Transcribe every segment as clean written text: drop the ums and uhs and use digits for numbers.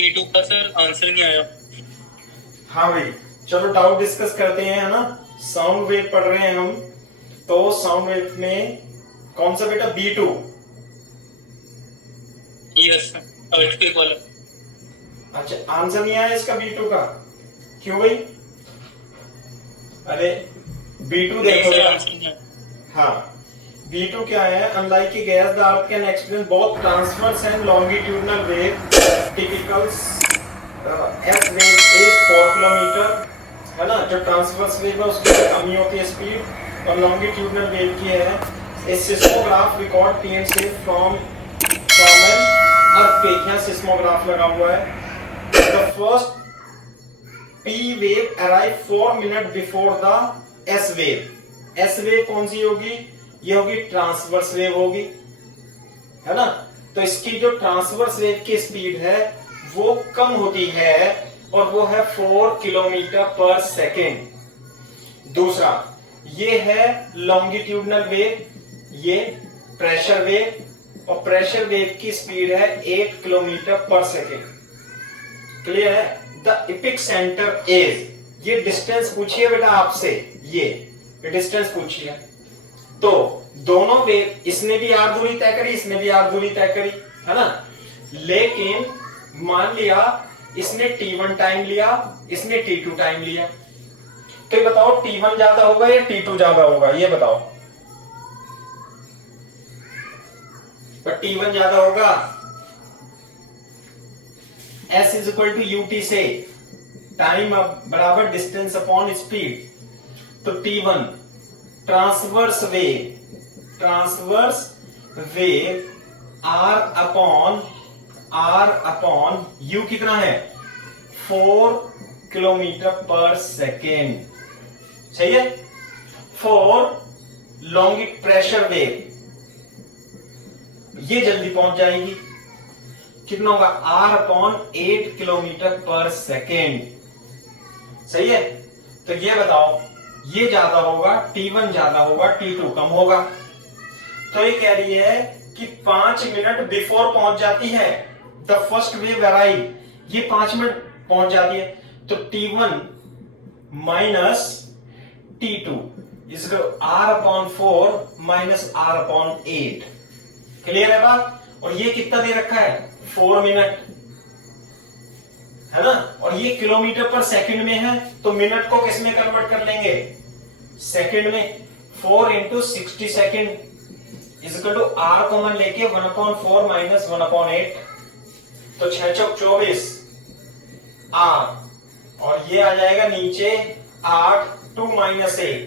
B2 का sir answer नहीं आया। हाँ भाई, चलो डाउट डिस्कस करते हैं, है ना। साउंड वेव पढ़ रहे हैं हम, तो साउंड वेव में कौन सा बेटा? B2। यस सर, अर्थक्वेक वाला। अच्छा, आंसर नहीं आया इसका B2 का, क्यों भाई? अरे B2 देखो सर बेटा। आंसर नहीं आया। हाँ, B2 क्या है? Unlike A gas, the earth can experience both transverse and longitudinal wave. Typical S wave is 4 kilometre, है ना। जो ट्रांसवर्स वेव है उसकी कमी होती है स्पीड, और लॉन्गिट्यूडनल वेव की है। ए सिस्मोग्राफ रिकॉर्ड पीएम से फ्रॉम एन अर्थक्वेक। यहाँ सिस्मोग्राफ लगा हुआ है। The first P wave arrive 4 minutes before the S wave. S wave कौन सी होगी? ये होगी ट्रांसवर्स वेव होगी, है ना। तो इसकी जो ट्रांसवर्स वेव की स्पीड है वो कम होती है, और वो है 4 किलोमीटर पर सेकेंड। दूसरा, ये है लॉन्गिट्यूडनल वेव, ये प्रेशर वेव, और प्रेशर वेव की स्पीड है 8 किलोमीटर पर सेकेंड। क्लियर है? द इपिक सेंटर इज, ये डिस्टेंस पूछिए बेटा आपसे, ये डिस्टेंस पूछिए। तो दोनों वेव, इसने भी आर दूरी तय करी, इसने भी आर दूरी तय करी, है ना। लेकिन मान लिया इसने T1 टाइम लिया, इसने T2 टाइम लिया, तो ये बताओ T1 ज्यादा होगा या T2 ज्यादा होगा? ये बताओ। पर T1 ज्यादा होगा। S is equal to UT से टाइम बराबर डिस्टेंस अपॉन स्पीड। तो T1 transverse wave R upon U कितना है? 4 किलोमीटर पर सेकेंड, सही है। 4 लॉन्ग प्रेशर वेव, ये जल्दी पहुंच जाएगी, कितना होगा? R अपॉन 8 किलोमीटर पर सेकेंड, सही है। तो ये बताओ, ये ज्यादा होगा, T1 ज्यादा होगा, T2 कम होगा। तो ये कह रही है कि 5 मिनट बिफोर पहुंच जाती है द फर्स्ट वेव अराइव, ये 5 मिनट पहुंच जाती है। तो T1 minus T2 is R upon 4 minus R upon 8। Clear है बात? और ये कितना दे रखा है? 4 मिनट, है ना। और ये किलोमीटर पर सेकंड में है, तो मिनट को किस में कन्वर्ट कर लेंगे? सेकंड में। 4 into 60 second is equal to R common लेके 1/4 माइनस 1/8, तो 6 चौक 24 R, और ये आ जाएगा नीचे 8 2 minus 8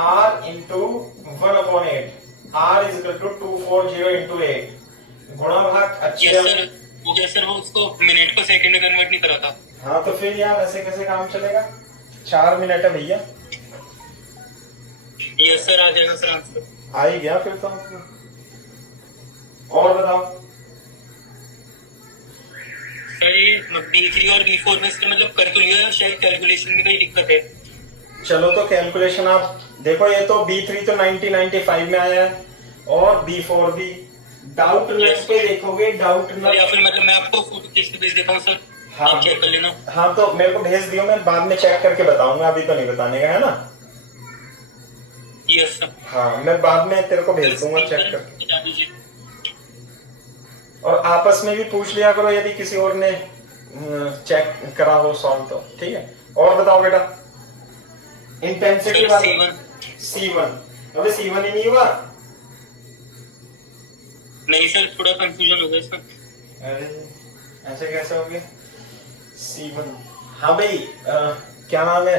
R into 1/8, R is equal to 240 into 8 गुणा भाग। अच्छे सर वो उसको मिनट को सेकंड में कन्वर्ट नहीं करा था। हाँ, तो फिर यार ऐसे कैसे काम चलेगा? 4 मिनट है भैया। यस सर, आ जाएगा सर आंसर। आ ही गया फिर तो। और बताओ सर, ये B3 और B4 में से मतलब कर तो लिया, शायद कैलकुलेशन में कोई दिक्कत है। चलो तो कैलकुलेशन आप देखो, ये तो B3 तो 1995 में आया है, और B4 भी। डाउट नेट पे देखोगे, डाउट नेट, या फिर मतलब मैं आपको फोटो खींच के भेज देता हूँ सर, हाँ, आप चेक कर लेना। हाँ, तो मेरे को भेज दियो, मैं बाद में चेक करके बताऊंगा, अभी तो नहीं बताने का, है ना। Yes sir. हाँ, मैं बाद में तेरे को भेज दूंगा चेक करके। और आपस में भी पूछ लिया करो यदि किसी और ने चेक करा हो सॉल्व, तो ठीक है। और बताओ बेटा, इंटेंसिटी वाली C1। अबे C1 ही नहीं हुआ? नहीं सर, थोड़ा कंफ्यूजन हो गया सर। अरे ऐसे कैसे हो गया? C1, हाँ भाई, क्या नाम है?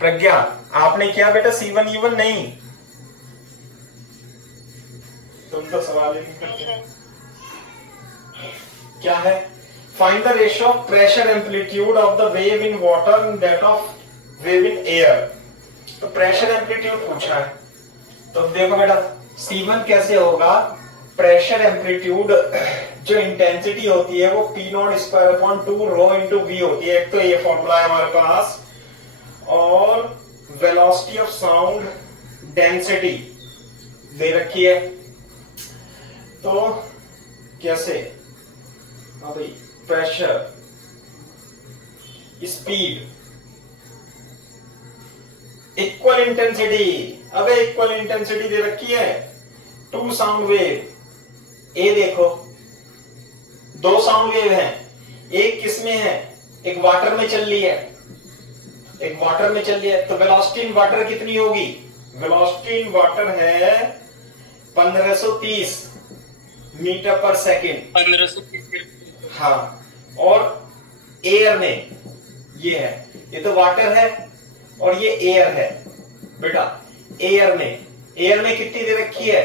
प्रज्ञा, आपने किया बेटा C1 E1? नहीं, तुम तो सवाल ही नहीं करते। क्या है? Find the ratio of pressure amplitude of the wave in water and that of wave in air. तो प्रेशर एम्पलीट्यूड पूछा है, तो देखो बेटा C1 कैसे होगा? प्रेशर एम्पलीट्यूड जो इंटेंसिटी होती है वो P0 square upon 2 rho into V होती है। एक तो ये फॉर्मूला है हमारे पास, और वेलोसिटी ऑफ साउंड डेंसिटी दे रखी है। तो कैसे? हाँ भाई, प्रेशर, स्पीड, इक्वल इंटेंसिटी। अबे इक्वल इंटेंसिटी दे रखी है, 2 साउंड वेव। ये देखो 2 साउंड वेव हैं, एक किसमें है, एक वाटर में चल रही है, एक वाटर में चल रही है। तो वेलोसिटी इन वाटर कितनी होगी, वेलोसिटी इन वाटर है 1530 मीटर पर सेकेंड। 1530। हाँ, और एयर में ये है, ये तो वाटर है और ये एयर है बेटा। एयर में कितनी दे रखी है,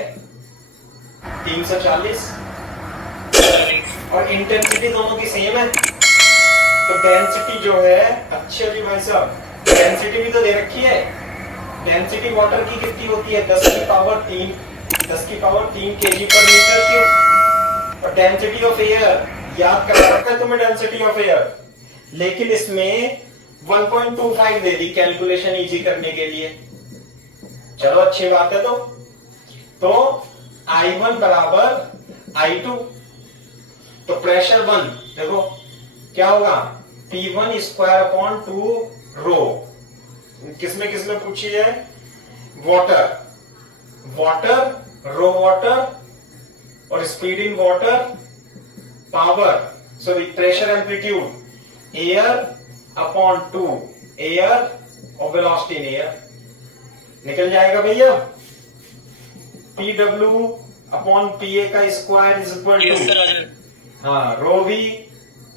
340, और इंटेंसिटी दोनों की सेम है। तो डेंसिटी जो है, अच्छा जी भाई साहब, डेंसिटी भी तो दे रखी है। डेंसिटी वाटर की कितनी होती है, 10 की पावर 3 केजी पर मीटर क्यूब। और डेंसिटी ऑफ एयर याद करा रखा है तुम्हें, डेंसिटी ऑफ एयर, लेकिन इसमें 1.25 दे दी कैलकुलेशन इजी करने के लिए। चलो अच्छी बात है। तो I1 बराबर I2, तो प्रेशर 1 देखो क्या होगा, P1 स्क्वायर अपॉन 2 रो। किसमें पूछी है, वाटर, रो वाटर, और speed in water, power, sorry pressure amplitude, air upon 2 air, और वेलोसिटी इन एयर। निकल जाएगा भैया, PW अपॉन PA का स्क्वायर इज इक्वल टू, हाँ, rho V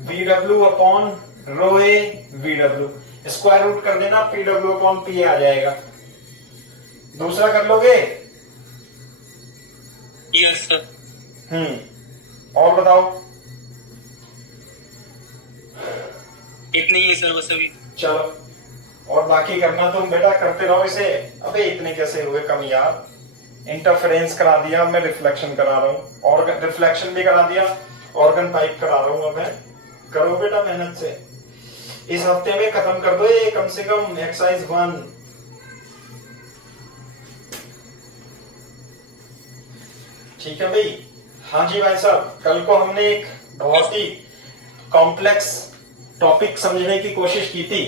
VW upon rho A VW। Square root कर देना, PW अपॉन PA आ जाएगा। दूसरा कर लोगे? Yes sir. और बताओ। इतनी ही सर बस अभी। चलो, और बाकी करना तुम बेटा, करते रहो इसे। अबे इतने कैसे हुए कम यार, इंटरफेरेंस करा दिया, मैं रिफ्लेक्शन करा रहा हूँ, और रिफ्लेक्शन भी करा दिया, ऑर्गन पाइप करा रहा हूँ। अब मैं करो बेटा मेहनत से, इस हफ्ते में खत्म कर दो ये कम से कम एक्सरसाइज 1। ठीक है भाई? हाँ जी भाई साहब, कल को हमने एक बहुत ही कॉम्प्लेक्स टॉपिक समझने की कोशिश की थी,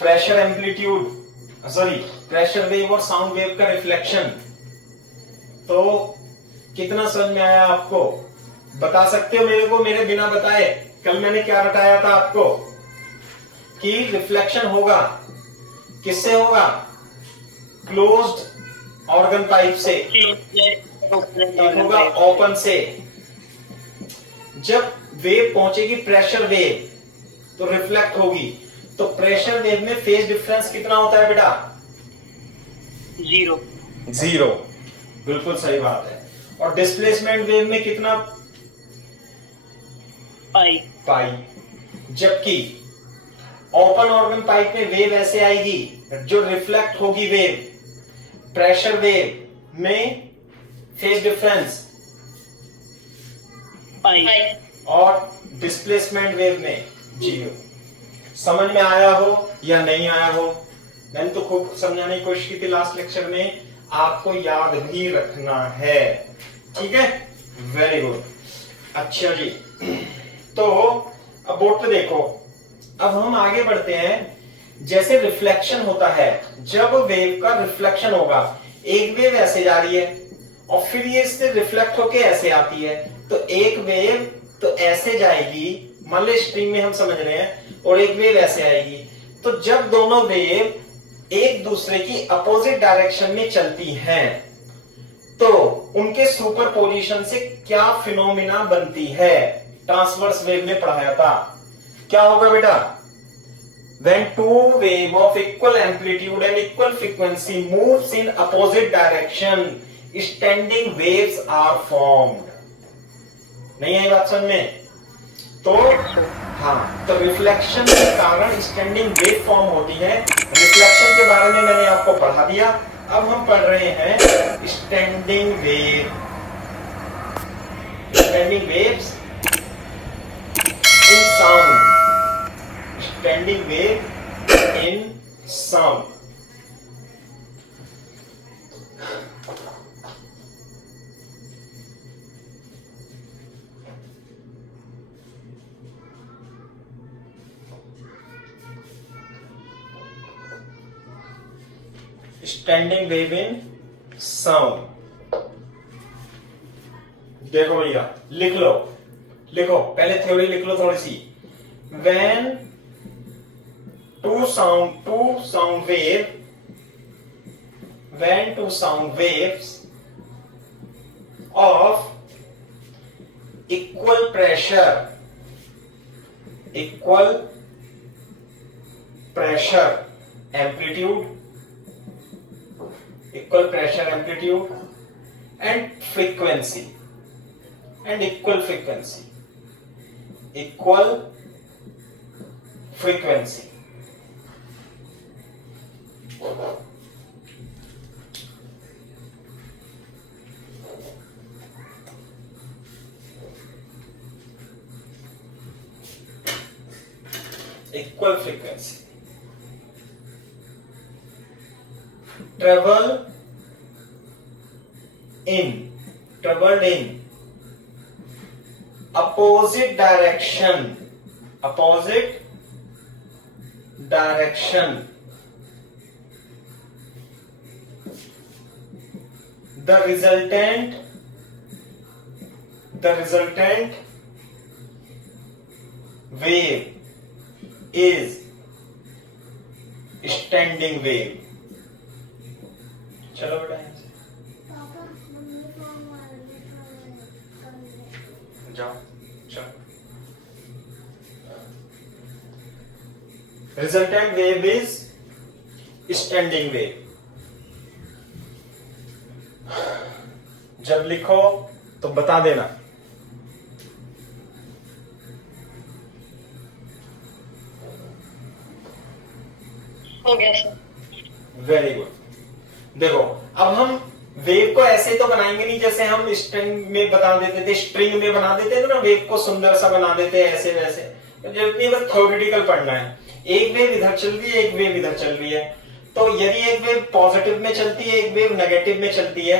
pressure amplitude, sorry pressure wave और साउंड वेव का रिफ्लेक्शन। तो कितना समझ में आया आपको, बता सकते हो मेरे को, मेरे बिना बताए कल मैंने क्या रटाया था आपको, कि रिफ्लेक्शन होगा किससे होगा, क्लोज्ड ऑर्गन पाइप से, एक होगा ओपन से। जब वेव पहुंचेगी प्रेशर वेव तो रिफ्लेक्ट होगी, तो प्रेशर वेव में फेज डिफरेंस कितना होता है बेटा, 0। बिल्कुल सही बात है। और डिस्प्लेसमेंट वेव में कितना, पाई। जबकि ओपन ऑर्गन पाइप में वेव ऐसे आएगी, जो रिफ्लेक्ट होगी वेव, प्रेशर वेव में फेज डिफरेंस पाई, और डिस्प्लेसमेंट वेव में 0। समझ में आया हो या नहीं आया हो? मैंने तो खूब समझाने की कोशिश की थी लास्ट लेक्चर में, आपको याद भी रखना है। ठीक है, वेरी गुड। अच्छा जी, तो अब बोर्ड पे देखो, अब हम आगे बढ़ते हैं। जैसे रिफ्लेक्शन होता है, जब वेव का रिफ्लेक्शन होगा, एक वेव ऐसे जा रही है और फिर ये इससे रिफ्लेक्ट होके ऐसे आती है, तो एक वेव तो ऐसे जाएगी, मान लो स्ट्रिंग में हम समझ रहे हैं, और एक वेव ऐसे आएगी। तो जब दोनों वेव एक दूसरे की अपोजिट डायरेक्शन में चलती हैं, तो उनके सुपरपोजिशन से क्या फिनोमिना बनती है, ट्रांसवर्स वेव में पढ़ाया था। क्या होगा बेटा, when two wave of equal amplitude and equal frequency moves in opposite direction, standing waves are formed। नहीं आई बात समझ में? तो हाँ, तो रिफ्लेक्शन के कारण स्टैंडिंग वेव फॉर्म होती है। रिफ्लेक्शन के बारे में मैंने आपको पढ़ा दिया। अब हम पढ़ रहे हैं standing wave, standing waves in sound, standing wave in sound. Standing wave in sound. देखो भैया, लिखो पहले थ्योरी लिख लो थोड़ी सी। When two sound waves of equal pressure amplitude and frequency and equal frequency traveled in opposite direction the resultant wave is standing wave। चलो बेटा जाओ, चलो। Resultant wave is standing wave. जब लिखो तो बता देना। हो गया सर। Very good. देखो अब हम वेव को ऐसे तो बनाएंगे नहीं जैसे हम स्ट्रिंग में बना देते थे, स्ट्रिंग में बना देते थे ना, वेव को सुंदर सा बना देते हैं ऐसे वैसे। जरूरत नहीं, बस थ्योरेटिकल पढ़ना है। एक वेव इधर चल रही है, एक वेव इधर चल रही है, तो यदि एक वेव पॉजिटिव में चलती है, एक वेव नेगेटिव में चलती है,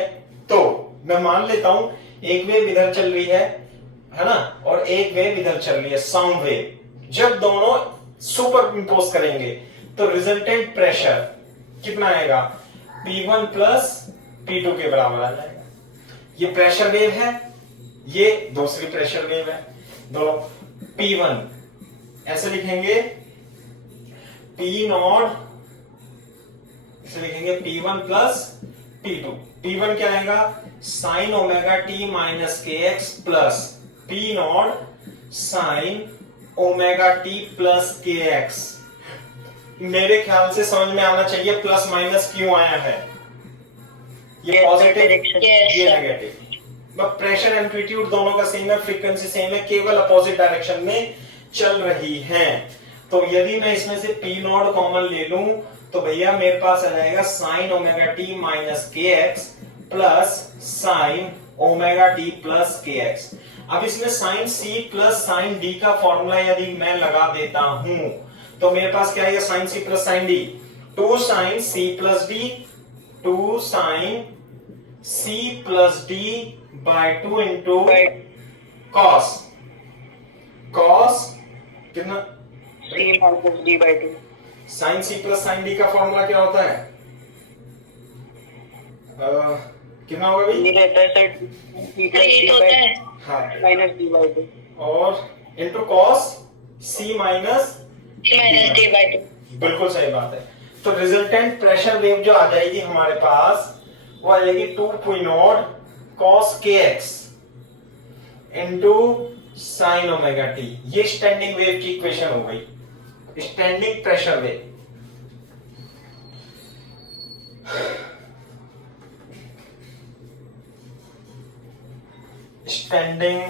तो मैं मान लेता हूं एक वेव इधर चल रही है ना, और एक वेव इधर चल रही है, साउंड वेव। जब दोनों सुपर इंपोज करेंगे तो रिजल्टेंट प्रेशर कितना आएगा? P1 प्लस P2 के बराबर आ जाएगा। ये प्रेशर वेव है, ये दूसरी प्रेशर वेव है। दोनों P1 ऐसे लिखेंगे, P0 इसे लिखेंगे P1 प्लस P2। P1 क्या आएगा? Sign omega t minus k x plus P0 sign omega t plus k x. मेरे ख्याल से समझ में आना चाहिए प्लस माइनस क्यों आया है। ये पॉजिटिव, ये नेगेटिव। बट प्रेशर एम्पलीट्यूड दोनों का सेम है, फ्रीक्वेंसी सेम है, केवल अपोजिट डायरेक्शन में चल रही है। तो यदि मैं इसमें से P0 कॉमन ले लूं तो भैया मेरे पास आ जाएगा sine omega t minus k x plus sine omega t plus k x. अब इसमें sine C plus sine D का फॉर्मूला यदि मैं लगा देता हूं तो मेरे पास क्या आएगा? Sine C plus sine D, 2 sine C plus D, 2 sine C plus D by 2 into cos कितना? C minus D by 2। Sine C plus sine D का फॉर्मूला क्या होता है? कितना होगा भाई? ये रहता है सर माइनस डी बाय 2 और into cos C minus D by 2। बिल्कुल सही बात है। तो रिजल्टेंट प्रेशर वेव जो आ जाएगी हमारे पास वो आ जाएगी 2P0 cos kx into sine omega T. ये स्टैंडिंग वेव की इक्वेशन हो गई, standing pressure wave. Standing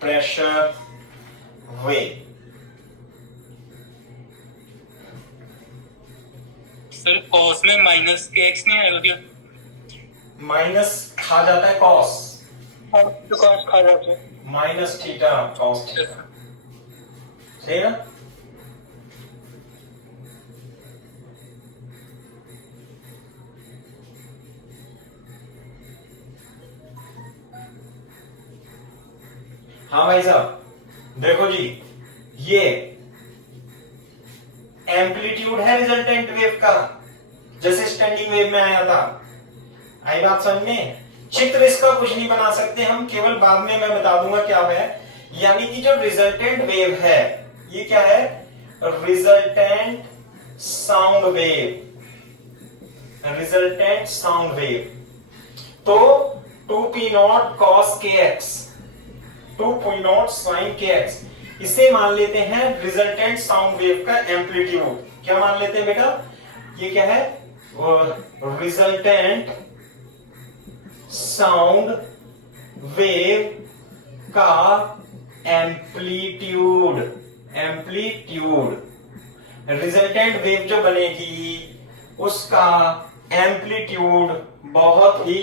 pressure wave. Sir cos में माइनस के एक्स नहीं आएगा क्या? माइनस खा जाता है कॉस, तो कॉस खा जाता है माइनस थीटा कॉस थीटा, सही ना? हाँ भाई साहब, देखो जी, ये एम्पलीट्यूड है रिजल्टेंट वेव का, जैसे स्टैंडिंग वेव में आया था। आई बात समझ में? चित्र इसका कुछ नहीं बना सकते हम, केवल बाद में मैं बता दूंगा क्या है। यानी कि जो रिजल्टेंट वेव है, ये क्या है? Resultant sound wave, resultant sound wave. तो 2p0 cos kx, 2p0 sin kx, इसे मान लेते हैं रिजल्टेंट साउंड वेव का एम्पलीट्यूड। क्या मान लेते हैं बेटा? ये क्या है? रिजल्टेंट साउंड वेव का एम्पलीट्यूड, एम्पलीट्यूड। रिजल्टेंट वेव जो बनेगी उसका एम्पलीट्यूड बहुत ही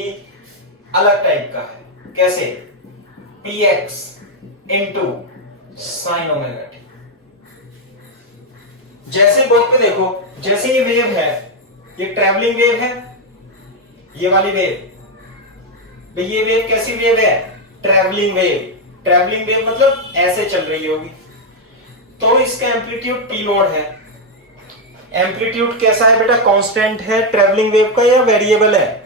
अलग टाइप का है। कैसे? px into sine omega T. जैसे बोर्ड पे देखो, जैसे ये वेव है, ये ट्रैवलिंग वेव है, ये वाली वेव, तो ये वेव कैसी वेव है? Travelling wave. ट्रैवलिंग वेव मतलब ऐसे चल रही होगी, तो इसका एम्पलीट्यूड पी नॉट है। एम्पलीट्यूड कैसा है बेटा? कांस्टेंट है ट्रैवलिंग वेव का या वेरिएबल है?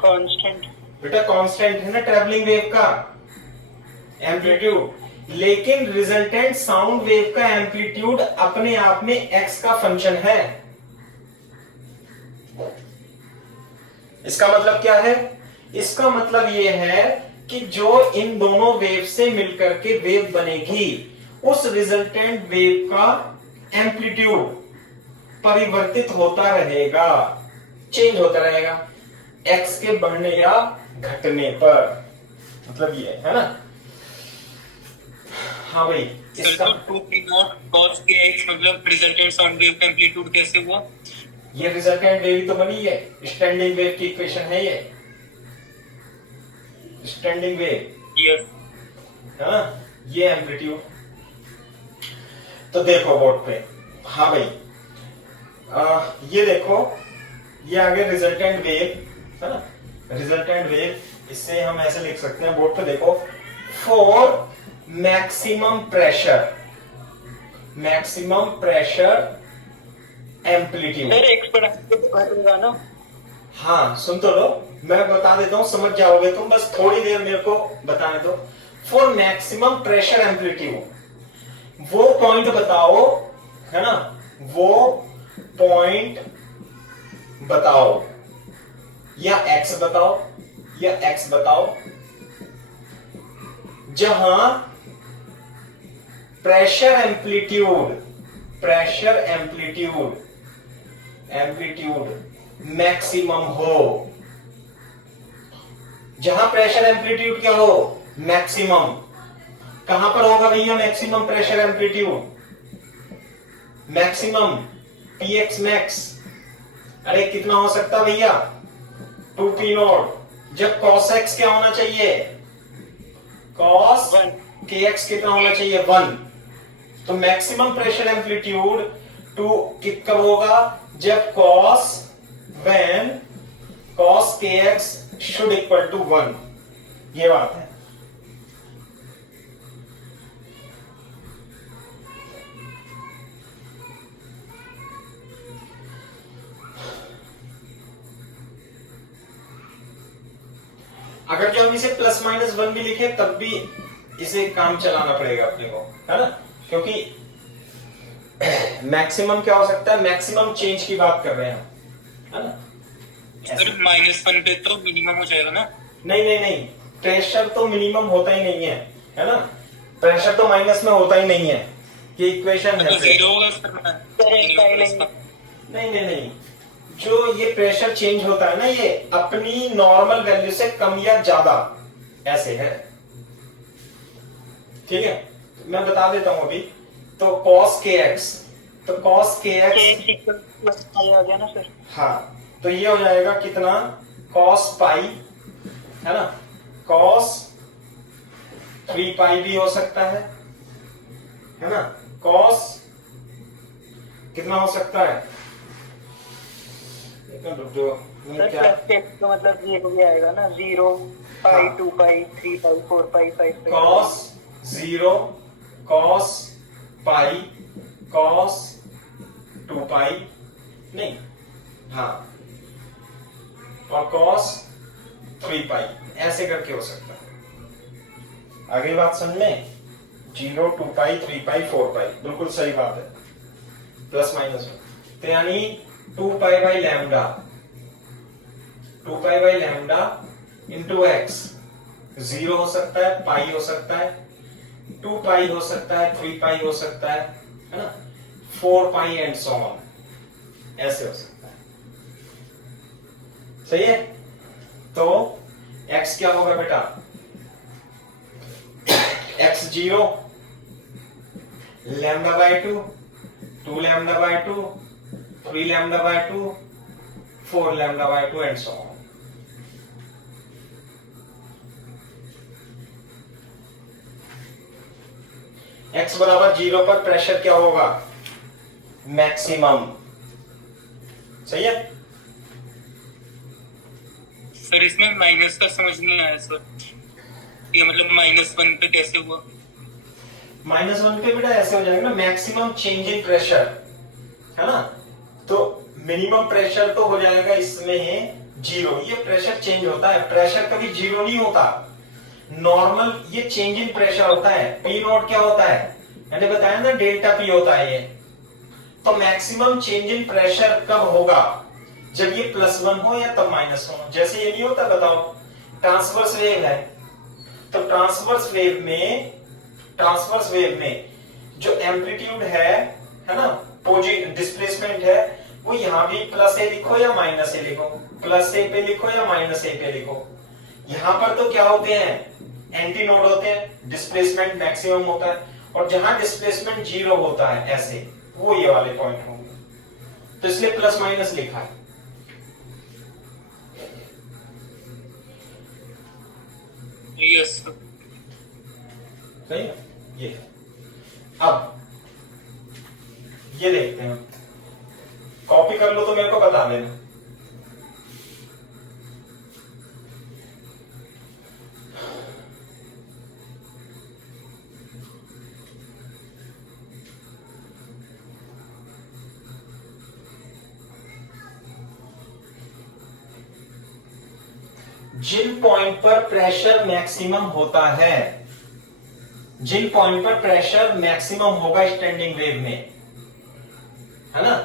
कांस्टेंट बेटा कांस्टेंट है ना ट्रैवलिंग वेव का एम्पलीट्यूड। लेकिन रिजल्टेंट साउंड वेव का एम्पलीट्यूड अपने आप में एक्स का फंक्शन है। इसका मतलब क्या है? इसका मतलब यह है कि जो इन दोनों वेव से मिलकर के वेव बनेगी, उस रिजल्टेंट वेव का एम्पलीट्यूड परिवर्तित होता रहेगा, चेंज होता रहेगा एक्स के बढ़ने या घटने पर। मतलब ये है ना? हाँ भाई, इसका 2p0 cos kx मतलब रिजल्टेंट साउंड वेव का एम्पलीट्यूड कैसे हुआ? ये रिजल्टेंट वेव तो बनी है, स्टैंडिंग वेव की इक्वेशन है ये, स्टैंडिंग वेव। यस है ना? ये एम्पलीट्यूड। तो देखो बोर्ड पे, हाँ भाई, ये देखो, ये आगे रिजल्टेंट वेव है ना? रिजल्टेंट वेव, इससे हम ऐसे लिख सकते हैं बोर्ड पे देखो, for maximum pressure, maximum pressure amplitude. Sir exponential बढ़ेगा ना? हाँ सुन तो लो, मैं बता देता हूं, समझ जाओगे तुम, बस थोड़ी देर मेरे को बताने दो। फॉर मैक्सिमम प्रेशर एम्पलीट्यूड, वो पॉइंट बताओ, है ना? वो पॉइंट बताओ, या एक्स बताओ, या एक्स बताओ, जहां pressure amplitude, pressure amplitude, amplitude maximum हो। जहां प्रेशर एम्पलीट्यूड क्या हो? मैक्सिमम। कहां पर होगा भैया maximum pressure amplitude? Maximum px max. अरे कितना हो सकता भैया? 2p0। जब cos x क्या होना चाहिए? cos kx कितना होना चाहिए? 1। तो मैक्सिमम प्रेशर एम्पलीट्यूड कब होगा? जब when cos kx should equal to 1। ये बात है। अगर जो हम इसे प्लस माइनस 1 भी लिखे तब भी इसे काम चलाना पड़ेगा अपने को, है ना? क्योंकि मैक्सिमम क्या हो सकता है? मैक्सिमम चेंज की बात कर रहे हैं हम, है ना? -1 पे तो मिनिमम हो जाएगा ना? नहीं नहीं नहीं, प्रेशर तो मिनिमम होता ही नहीं है ना? प्रेशर तो माइनस में होता ही नहीं है, ये इक्वेशन है। तो जीरो होगा सर? नहीं नहीं नहीं, जो ये प्रेशर चेंज होता है ना, ये अपनी नॉर्मल वैल्यू से कम या ज्यादा ऐसे है। ठीक है, मैं बता देता हूं अभी। तो cos kx, तो cos kx आ गया ना सर? हाँ, तो ये हो जाएगा कितना? cos पाई, है ना? cos 3 पाई भी हो सकता है ना? cos कितना हो सकता है? तो मतलब ये हो जाएगा ना? 0 पाई 2 पाई 3 पाई 4 पाई 5 पाई। cos 0 cos पाई कॉस 2 पाई, नहीं हाँ, और कॉस 3 पाई, ऐसे करके हो सकता है। अगली बात समझ में, 0 2 पाई 3 पाई 4 पाई, बिल्कुल सही बात है, प्लस माइनस में। तो यानी 2 pi by lambda, 2 pi by lambda into x, 0 हो सकता है, पाई हो सकता है, 2 पाई हो सकता है, 3 पाई हो सकता है ना, 4 पाई एंड सो ऑन, ऐसे हो सकता है। सही है। तो x क्या होगा बेटा, x 0 lambda by 2, 2 lambda by 2, 3 lambda by 2, 4 lambda by 2 and so on. x बराबर 0 पर प्रेशर क्या होगा, मैक्सिमम। सही है। सर इसमें माइनस का समझ नहीं आया सर, ये मतलब -1 पे कैसे हुआ? -1 पे बेटा ऐसे हो जाएगा ना, मैक्सिमम चेंज इन प्रेशर, है ना, तो मिनिमम प्रेशर तो हो जाएगा इसमें 0। ये प्रेशर चेंज होता है, प्रेशर कभी 0 नहीं होता, नॉर्मल ये चेंज इन प्रेशर होता है। पी नॉट क्या होता है, मैंने बताया ना, डेल्टा पी होता है ये। तो मैक्सिमम चेंज इन प्रेशर कब होगा, जब ये +1 हो या तब -1 हो। जैसे ये नहीं होता, बताओ, ट्रांसवर्स वेव है, तो ट्रांसवर्स वेव में जो एम्पलीट्यूड है ना, डिस्प्लेसमेंट है, वो यहां भी +a लिखो या -a लिखो, +a पे लिखो या -a पे लिखो। यहां पर तो क्या होते हैं, एंटी नोड होते हैं, डिस्प्लेसमेंट मैक्सिमम होता है, और जहां डिस्प्लेसमेंट 0 होता है ऐसे, वो ये वाले पॉइंट होंगे, तो इसलिए +- लिखा है। Yes sir. सही है। ये अब ये देखते हैं, कॉपी कर लो तो मेरे को बता देना। जिन पॉइंट पर प्रेशर मैक्सिमम होता है, जिन पॉइंट पर प्रेशर मैक्सिमम होगा स्टैंडिंग वेव में, है ना,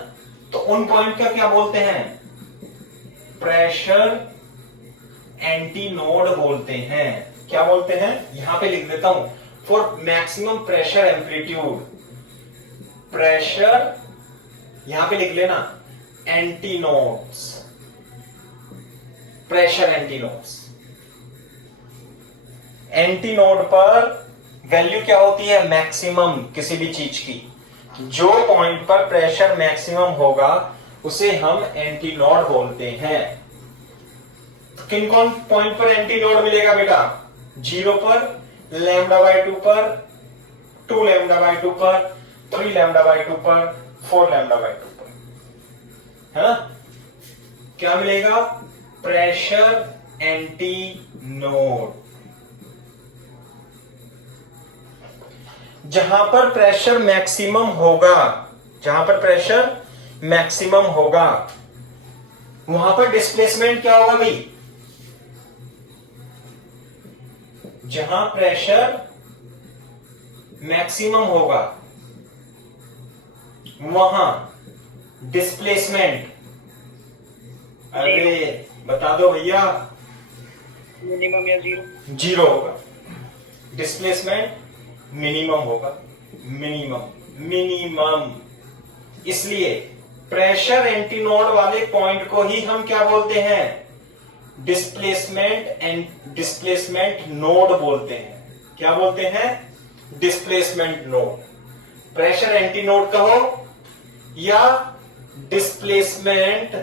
तो उन पॉइंट का क्या बोलते हैं, प्रेशर एंटी नोड बोलते हैं। क्या बोलते हैं, यहां पे लिख देता हूं, for maximum pressure amplitude, pressure यहां पे लिख लेना anti nodes, pressure anti nodes. Anti node पर वैल्यू क्या होती है, मैक्सिमम किसी भी चीज की। जो पॉइंट पर प्रेशर मैक्सिमम होगा उसे हम एंटी नोड बोलते हैं। तो किन कौन पॉइंट पर एंटी नोड मिलेगा बेटा, 0 पर, λ/2 पर, 2 λ/2 पर, 3 λ/2 पर, 4 λ/2 पर, है ना। क्या मिलेगा, प्रेशर एंटी नोड। जहां पर प्रेशर मैक्सिमम होगा, जहां पर प्रेशर मैक्सिमम होगा, वहां पर डिस्प्लेसमेंट क्या होगा भाई, जहां प्रेशर मैक्सिमम होगा वहां डिस्प्लेसमेंट, अरे बता दो भैया, मिनिमम या 0 होगा, डिस्प्लेसमेंट मिनिमम होगा, मिनिमम। इसलिए प्रेशर एंटी नोड वाले पॉइंट को ही हम क्या बोलते हैं, डिस्प्लेसमेंट नोड बोलते हैं। क्या बोलते हैं, displacement node. Pressure anti node कहो या डिस्प्लेसमेंट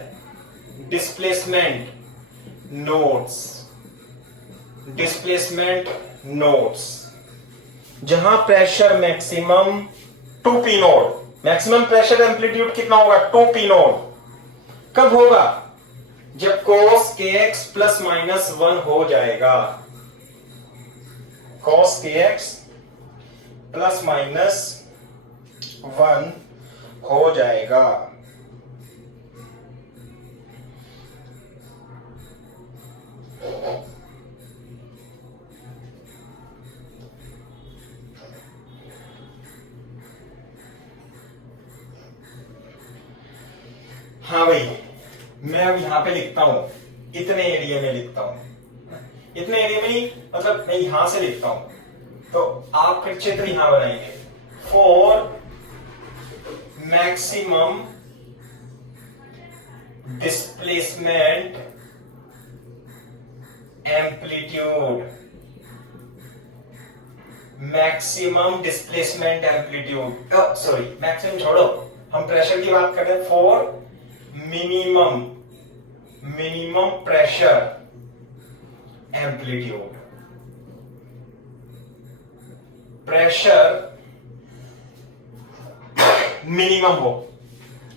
नोड्स। जहां pressure maximum 2p node, maximum pressure amplitude कितना होगा, 2p नोड। कब होगा, जब cos kx +-1 हो जाएगा, cos kx +-1 1 हो जाएगा। हाँ भाई, मैं अब यहां पे लिखता हूं, इतने एरिया में लिखता हूं, इतने एरिया में नहीं, मतलब मैं यहां से लिखता हूं, तो आप फिर चित्र यहां बनाएंगे। For maximum displacement amplitude, maximum displacement amplitude, sorry maximum छोड़ो, हम प्रेशर की बात कर रहे हैं। For minimum pressure amplitude, pressure minimum हो,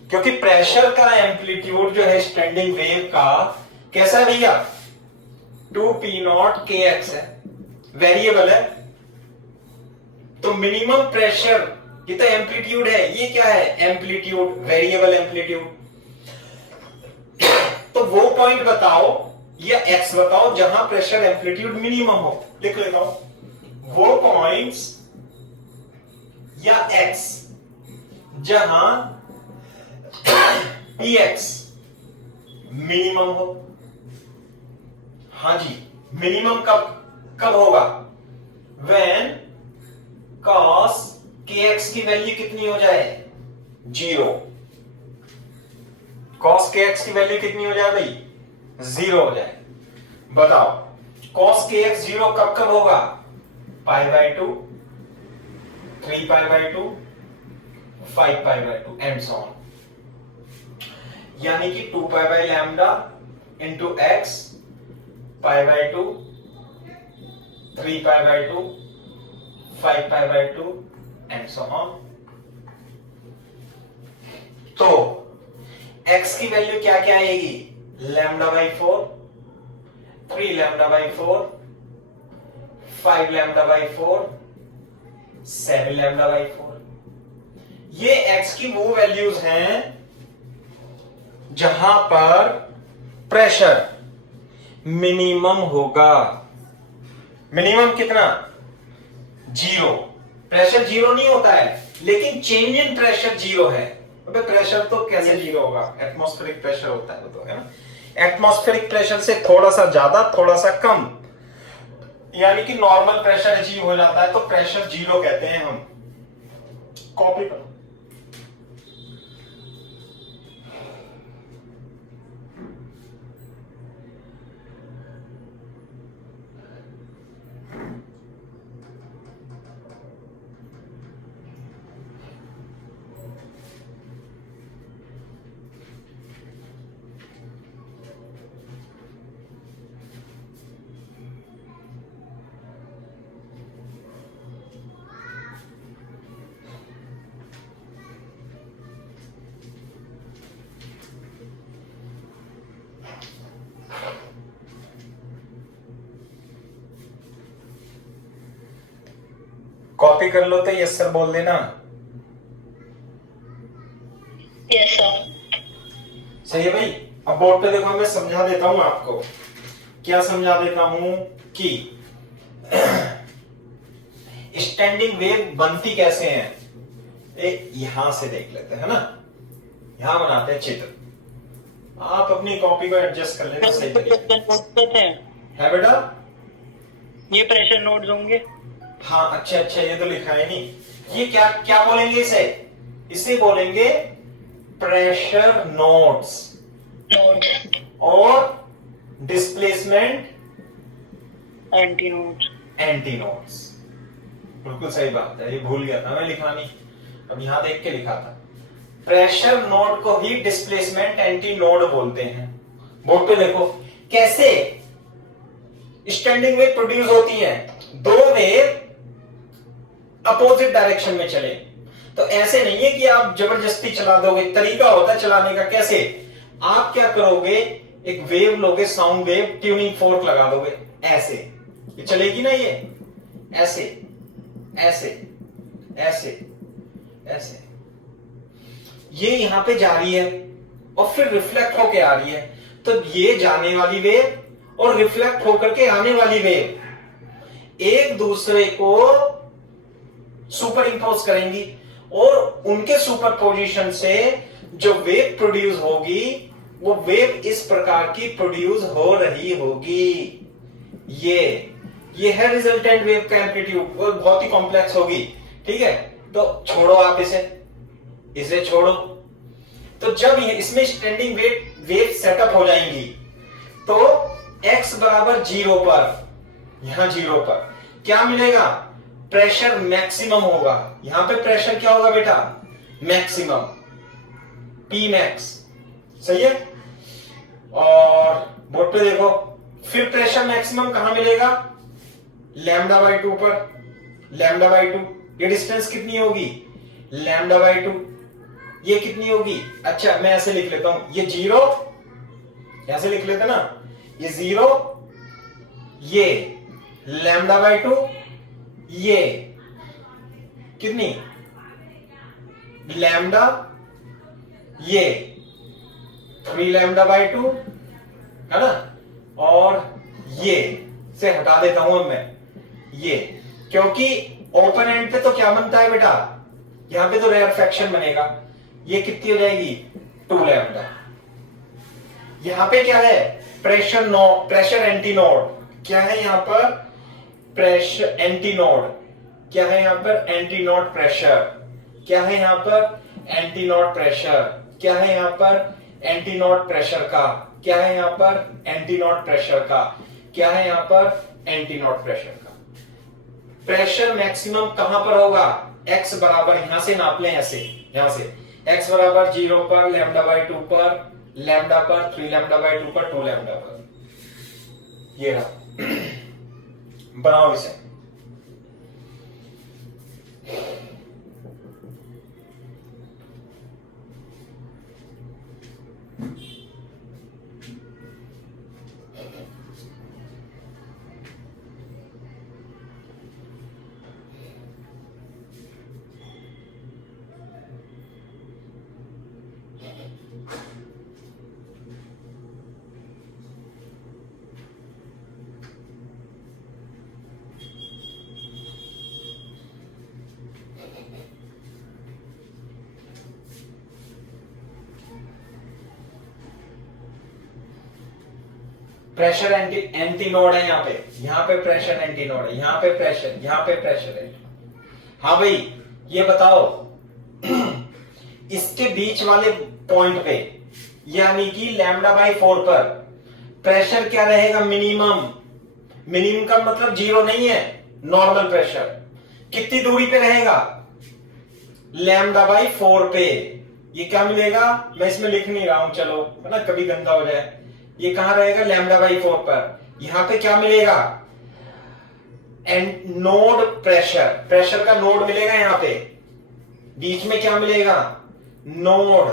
क्योंकि प्रेशर का एम्पलीट्यूड जो है स्टैंडिंग वेव का कैसा है भैया, 2p0 kx है, वेरिएबल है। तो मिनिमम प्रेशर, ये तो एम्पलीट्यूड है, ये क्या है, एम्पलीट्यूड, वेरिएबल एम्पलीट्यूड। तो वो पॉइंट बताओ या एक्स बताओ जहां प्रेशर एम्पलीट्यूड मिनिमम हो, लिख लेता हूं, वो पॉइंट्स या एक्स जहां px मिनिमम हो। हाँ जी, मिनिमम कब होगा, when cos kx की वैल्यू कितनी हो जाए, 0। cos kx की वैल्यू कितनी हो जाए भाई, 0 हो जाए। बताओ cos kx 0 कब होगा, π/2, 3π/2, 5π/2 एंड सो ऑन, यानी कि 2π/λ इंटू x, π/2, 3π/2, 5π/2 एंड सो ऑन। तो x की वैल्यू क्या क्या आएगी, λ/4, 3λ/4, 5λ/4, 7λ/4। ये x की वो वैल्यूज हैं जहां पर प्रेशर मिनिमम होगा। मिनिमम कितना, 0। प्रेशर 0 नहीं होता है, लेकिन चेंज इन प्रेशर 0 है। अबे प्रेशर तो कैसे 0 होगा, एटमॉस्फेरिक प्रेशर होता है वो तो, है ना। एटमॉस्फेरिक प्रेशर से थोड़ा सा ज्यादा थोड़ा सा कम, यानी कि नॉर्मल प्रेशर अचीव हो जाता है, तो प्रेशर 0 कहते हैं हम। कॉपी करो। कॉपी कर लो तो यस सर बोल देना। Yes sir. सही है भाई। अब बोर्ड पे देखो, मैं समझा देता हूं आपको। क्या समझा देता हूं कि स्टैंडिंग वेव बनती कैसे है, यहां से देख लेते हैं ना। यहां बनाते हैं चित्र, आप अपनी कॉपी को एडजस्ट कर लेना सही तरीके है बेटा। ये प्रेशर नोट्स होंगे। हाँ अच्छा अच्छा, ये तो लिखा है नहीं। ये क्या क्या बोलेंगे इसे, इसे बोलेंगे प्रेशर नोट्स और displacement anti notes. Anti notes, बिल्कुल सही बात है। ये भूल गया था मैं लिखा नहीं, अब यहां देख के लिखा था। प्रेशर नोड को ही डिस्प्लेसमेंट एंटी नोड बोलते हैं। बोर्ड पे देखो कैसे स्टैंडिंग वेव प्रोड्यूस होती है। दो वेव अपोजिट डायरेक्शन में चले, तो ऐसे नहीं है कि आप जबरदस्ती चला दोगे। तरीका होता है चलाने का। कैसे, आप क्या करोगे, एक वेव लोगे, साउंड वेव, ट्यूनिंग फोर्क लगा दोगे, ऐसे ये चलेगी ना, ये ऐसे ऐसे ऐसे ऐसे ये यहां पे जा रही है और फिर रिफ्लेक्ट होके आ रही है, तो ये जाने वाली वेव और रिफ्लेक्ट होकर के आने वाली वेव एक दूसरे को सुपर इंपोज करेंगी और उनके सुपरपोजिशन से जो वेव प्रोड्यूस होगी वो वेव इस प्रकार की प्रोड्यूस हो रही होगी। ये है रिजल्टेंट वेव का एम्पलीट्यूड, वो बहुत ही कॉम्प्लेक्स होगी। ठीक है, तो छोड़ो आप इसे छोड़ो। तो जब ये इसमें स्टैंडिंग वेव सेटअप हो जाएंगी तो x बराबर 0 पर, यहां 0 पर क्या मिलेगा? प्रेशर मैक्सिमम होगा। यहां पे प्रेशर क्या होगा बेटा? Maximum, P max. सही है? और बोर्ड पे देखो, फिर प्रेशर मैक्सिमम कहां मिलेगा? λ/2 पर। λ/2 ये डिस्टेंस कितनी होगी? λ/2 ये कितनी होगी? अच्छा मैं ऐसे लिख लेता हूं, ये 0 ऐसे लिख लेते ना, ये 0, ये λ/2, ये कितनी? लैम्डा, ये 3λ/2 है ना, और ये से हटा देता हूं अब मैं ये, क्योंकि ओपन एंड पे तो क्या बनता है बेटा? यहां पे तो रेयरफेक्शन बनेगा। ये कितनी हो जाएगी? 2λ। यहां पे क्या है? Pressure antinode. क्या है यहां पर? Pressure antinode. क्या है यहां पर? Antinode pressure. क्या है यहां पर? Antinode pressure. क्या है यहां पर? एंटीनोड प्रेशर का। क्या है यहां पर? एंटीनोड प्रेशर का। क्या है यहां पर? एंटीनोड प्रेशर का। प्रेशर मैक्सिमम कहां पर होगा? x बराबर, यहां से नाप लें ऐसे, यहां से x बराबर 0 पर, λ/2 पर, लैम्डा पर, 3λ/2 पर, 2λ पर। ये रहा। बनाओ इसे। प्रेशर एंटी नोड है यहाँ पे प्रेशर एंटी नोड है, यहाँ पे प्रेशर है। हाँ भाई ये बताओ इसके बीच वाले पॉइंट पे यानी कि λ/4 पर प्रेशर क्या रहेगा? मिनिमम का मतलब 0 नहीं है, नॉर्मल प्रेशर कितनी दूरी पे रहेगा? λ/4 पे। ये क्या मिलेगा? मैं इसमें लिख नहीं रहा हूं, चलो है ना, कभी गंदा हो जाए। ये कहां रहेगा? λ/4 पर। यहां पे क्या मिलेगा? नोड प्रेशर का नोड मिलेगा यहां पे। बीच में क्या मिलेगा? नोड।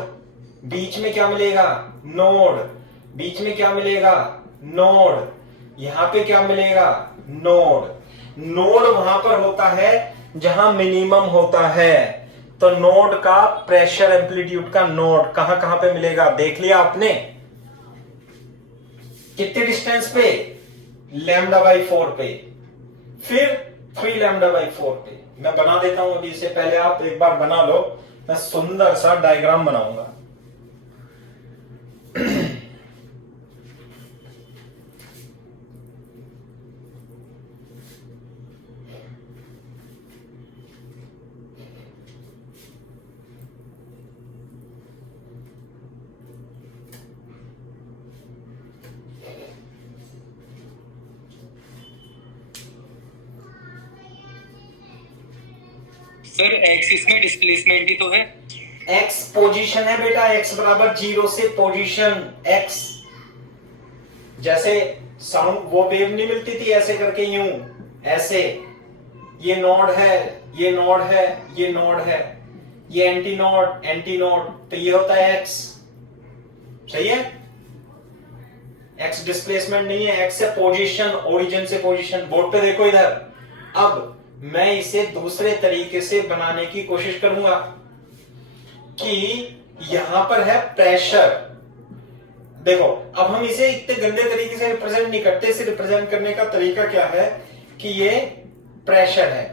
बीच में क्या मिलेगा? नोड। बीच में क्या मिलेगा? नोड। यहां पे क्या मिलेगा? नोड। नोड वहां पर होता है जहां मिनिमम होता है, तो नोड का प्रेशर एम्पलीट्यूड का नोड कहां कहां पे मिलेगा? देख लिया आपने? कितने डिस्टेंस पे? λ/4 पे, फिर 3λ/4 पे। मैं बना देता हूं अभी, इससे पहले आप एक बार बना लो, मैं सुंदर सा डायग्राम बनाऊंगा। सर एक्सिस में डिस्प्लेसमेंट ही तो है। x पोजीशन है बेटा, x बराबर 0 से पोजीशन x। जैसे साउंड वो वेव नहीं मिलती थी ऐसे करके, यूं ऐसे, ये नोड है, ये नोड है, ये नोड है, ये एंटी नोड, तो ये होता है x। सही है? x डिस्प्लेसमेंट नहीं है, x है पोजीशन, ओरिजिन से पोजीशन। बोर्ड पे देखो इधर। अब मैं इसे दूसरे तरीके से बनाने की कोशिश करूंगा कि यहां पर है प्रेशर। देखो अब हम इसे इतने गंदे तरीके से रिप्रेजेंट नहीं करते, इसे रिप्रेजेंट करने का तरीका क्या है कि ये प्रेशर है,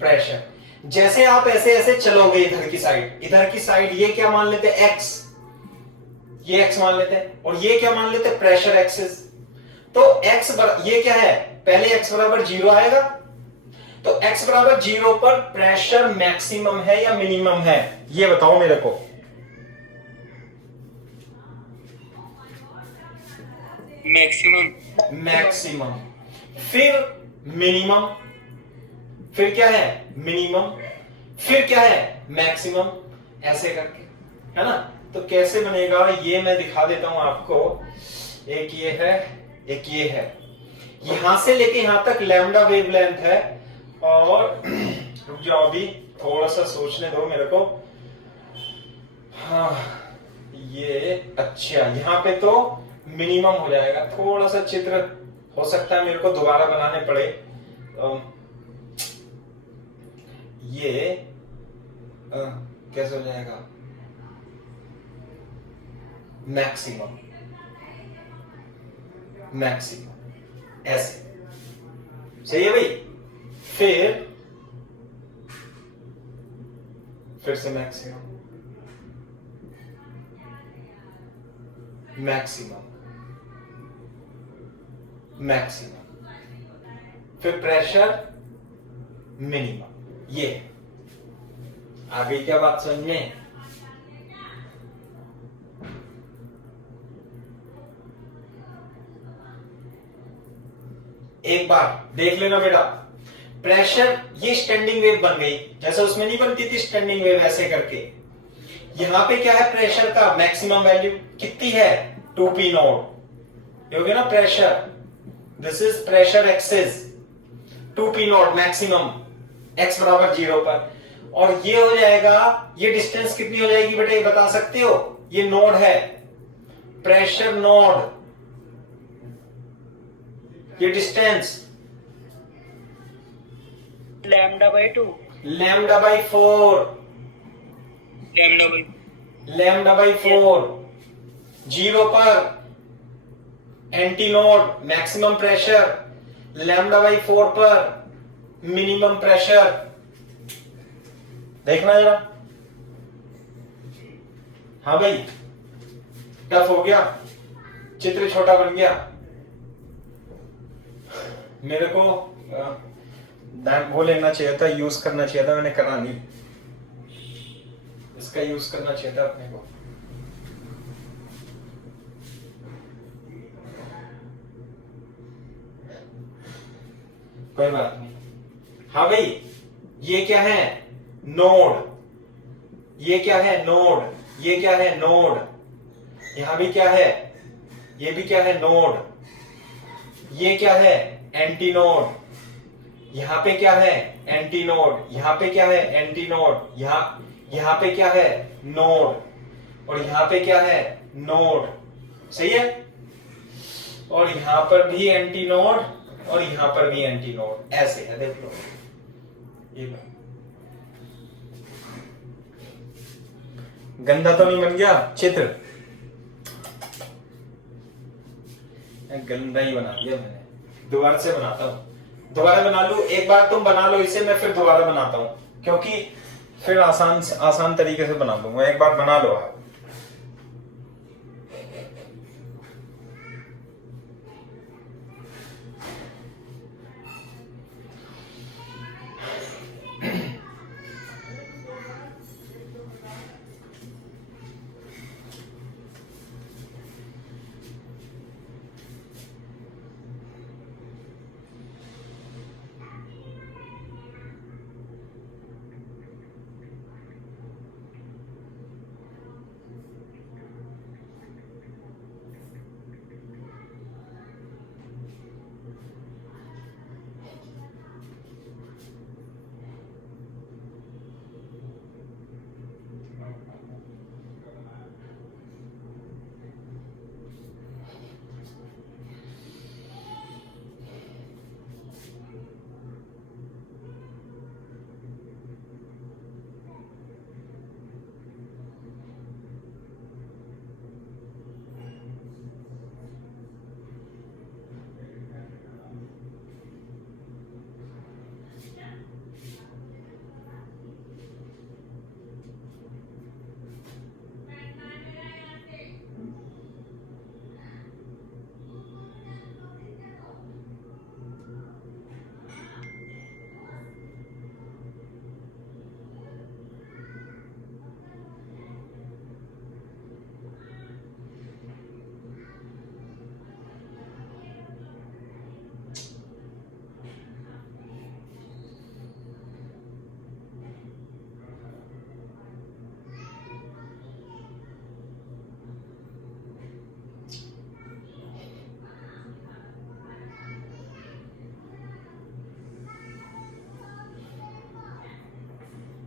प्रेशर। जैसे आप ऐसे ऐसे चलोगे इधर की साइड, ये क्या मान लेते हैं एक्स, ये एक्स मान लेते हैं, और ये क्या मान लेते हैं प्रेशर एक्सिस। तो एक्स ये क्या है, पहले एक्स बराबर 0 आएगा, तो एक्स बराबर 0 पर प्रेशर मैक्सिमम है या मिनिमम है, ये बताओ मेरे को। मैक्सिमम। मैक्सिमम, फिर मिनिमम, फिर क्या है मिनिमम, फिर क्या है मैक्सिमम, ऐसे करके, है ना। तो कैसे बनेगा ये मैं दिखा देता हूं आपको। एक ये है, एक ये है, यहां से लेके यहां तक लैम्डा वेवलेंथ है। और रुक जाओ अभी थोड़ा सा सोचने दो मेरे को। हाँ ये अच्छा, यहां पे तो मिनिमम हो जाएगा। थोड़ा सा चित्र हो सकता है मेरे को दोबारा बनाने पड़े। ये कैसे हो जाएगा मैक्सिमम, मैक्सिमम ऐसे, सही है भाई। फिर से मैक्सिमम, मैक्सिमम, मैक्सिमम, फिर प्रेशर मिनिमम। ये आ गई क्या बात समझ में। एक बार देख लेना बेटा, प्रेशर ये स्टैंडिंग वेव बन गई, जैसे उसमें नहीं बनती थी स्टैंडिंग वेव ऐसे करके। यहां पे क्या है प्रेशर का मैक्सिमम वैल्यू कितनी है 2p नॉट, ये हो गया ना pressure. This is pressure axis 2p not maximum, x बराबर 0 पर। और ये हो जाएगा, ये डिस्टेंस कितनी हो जाएगी बेटा ये बता सकते हो, ये नोड है प्रेशर नोड, ये distance lambda by 2, lambda by 4, lambda by 4। 0 पर anti node maximum pressure, lambda by 4 पर मिनिमम प्रेशर। देखना जरा, हाँ भाई टफ हो गया, चित्र छोटा बन गया। मेरे को वो लेना चाहिए था, यूज करना चाहिए था, मैंने करा नहीं। इसका यूज करना चाहिए था अपने को। कोई बात नहीं। हाँ भाई ये क्या है नोड, ये क्या है नोड, ये क्या है नोड, यहां भी क्या है, ये भी क्या है नोड, ये क्या है एंटी नोड, यहां पे क्या है एंटी नोड, यहां पे क्या है एंटी नोड, यहां पे क्या है नोड, और यहां पे क्या है नोड, सही है। और यहां पर भी एंटी नोड और यहां पर भी एंटी नोड, ऐसे है देख लो। ये गंदा तो नहीं बन गया चित्र, गंदा ही बना दिया मैंने। दोबारा से बनाता हूं, दोबारा बना लूं, एक बार तुम बना लो इसे, मैं फिर दोबारा बनाता हूं, क्योंकि फिर आसान तरीके से बना दूंगा। एक बार बना लो आप।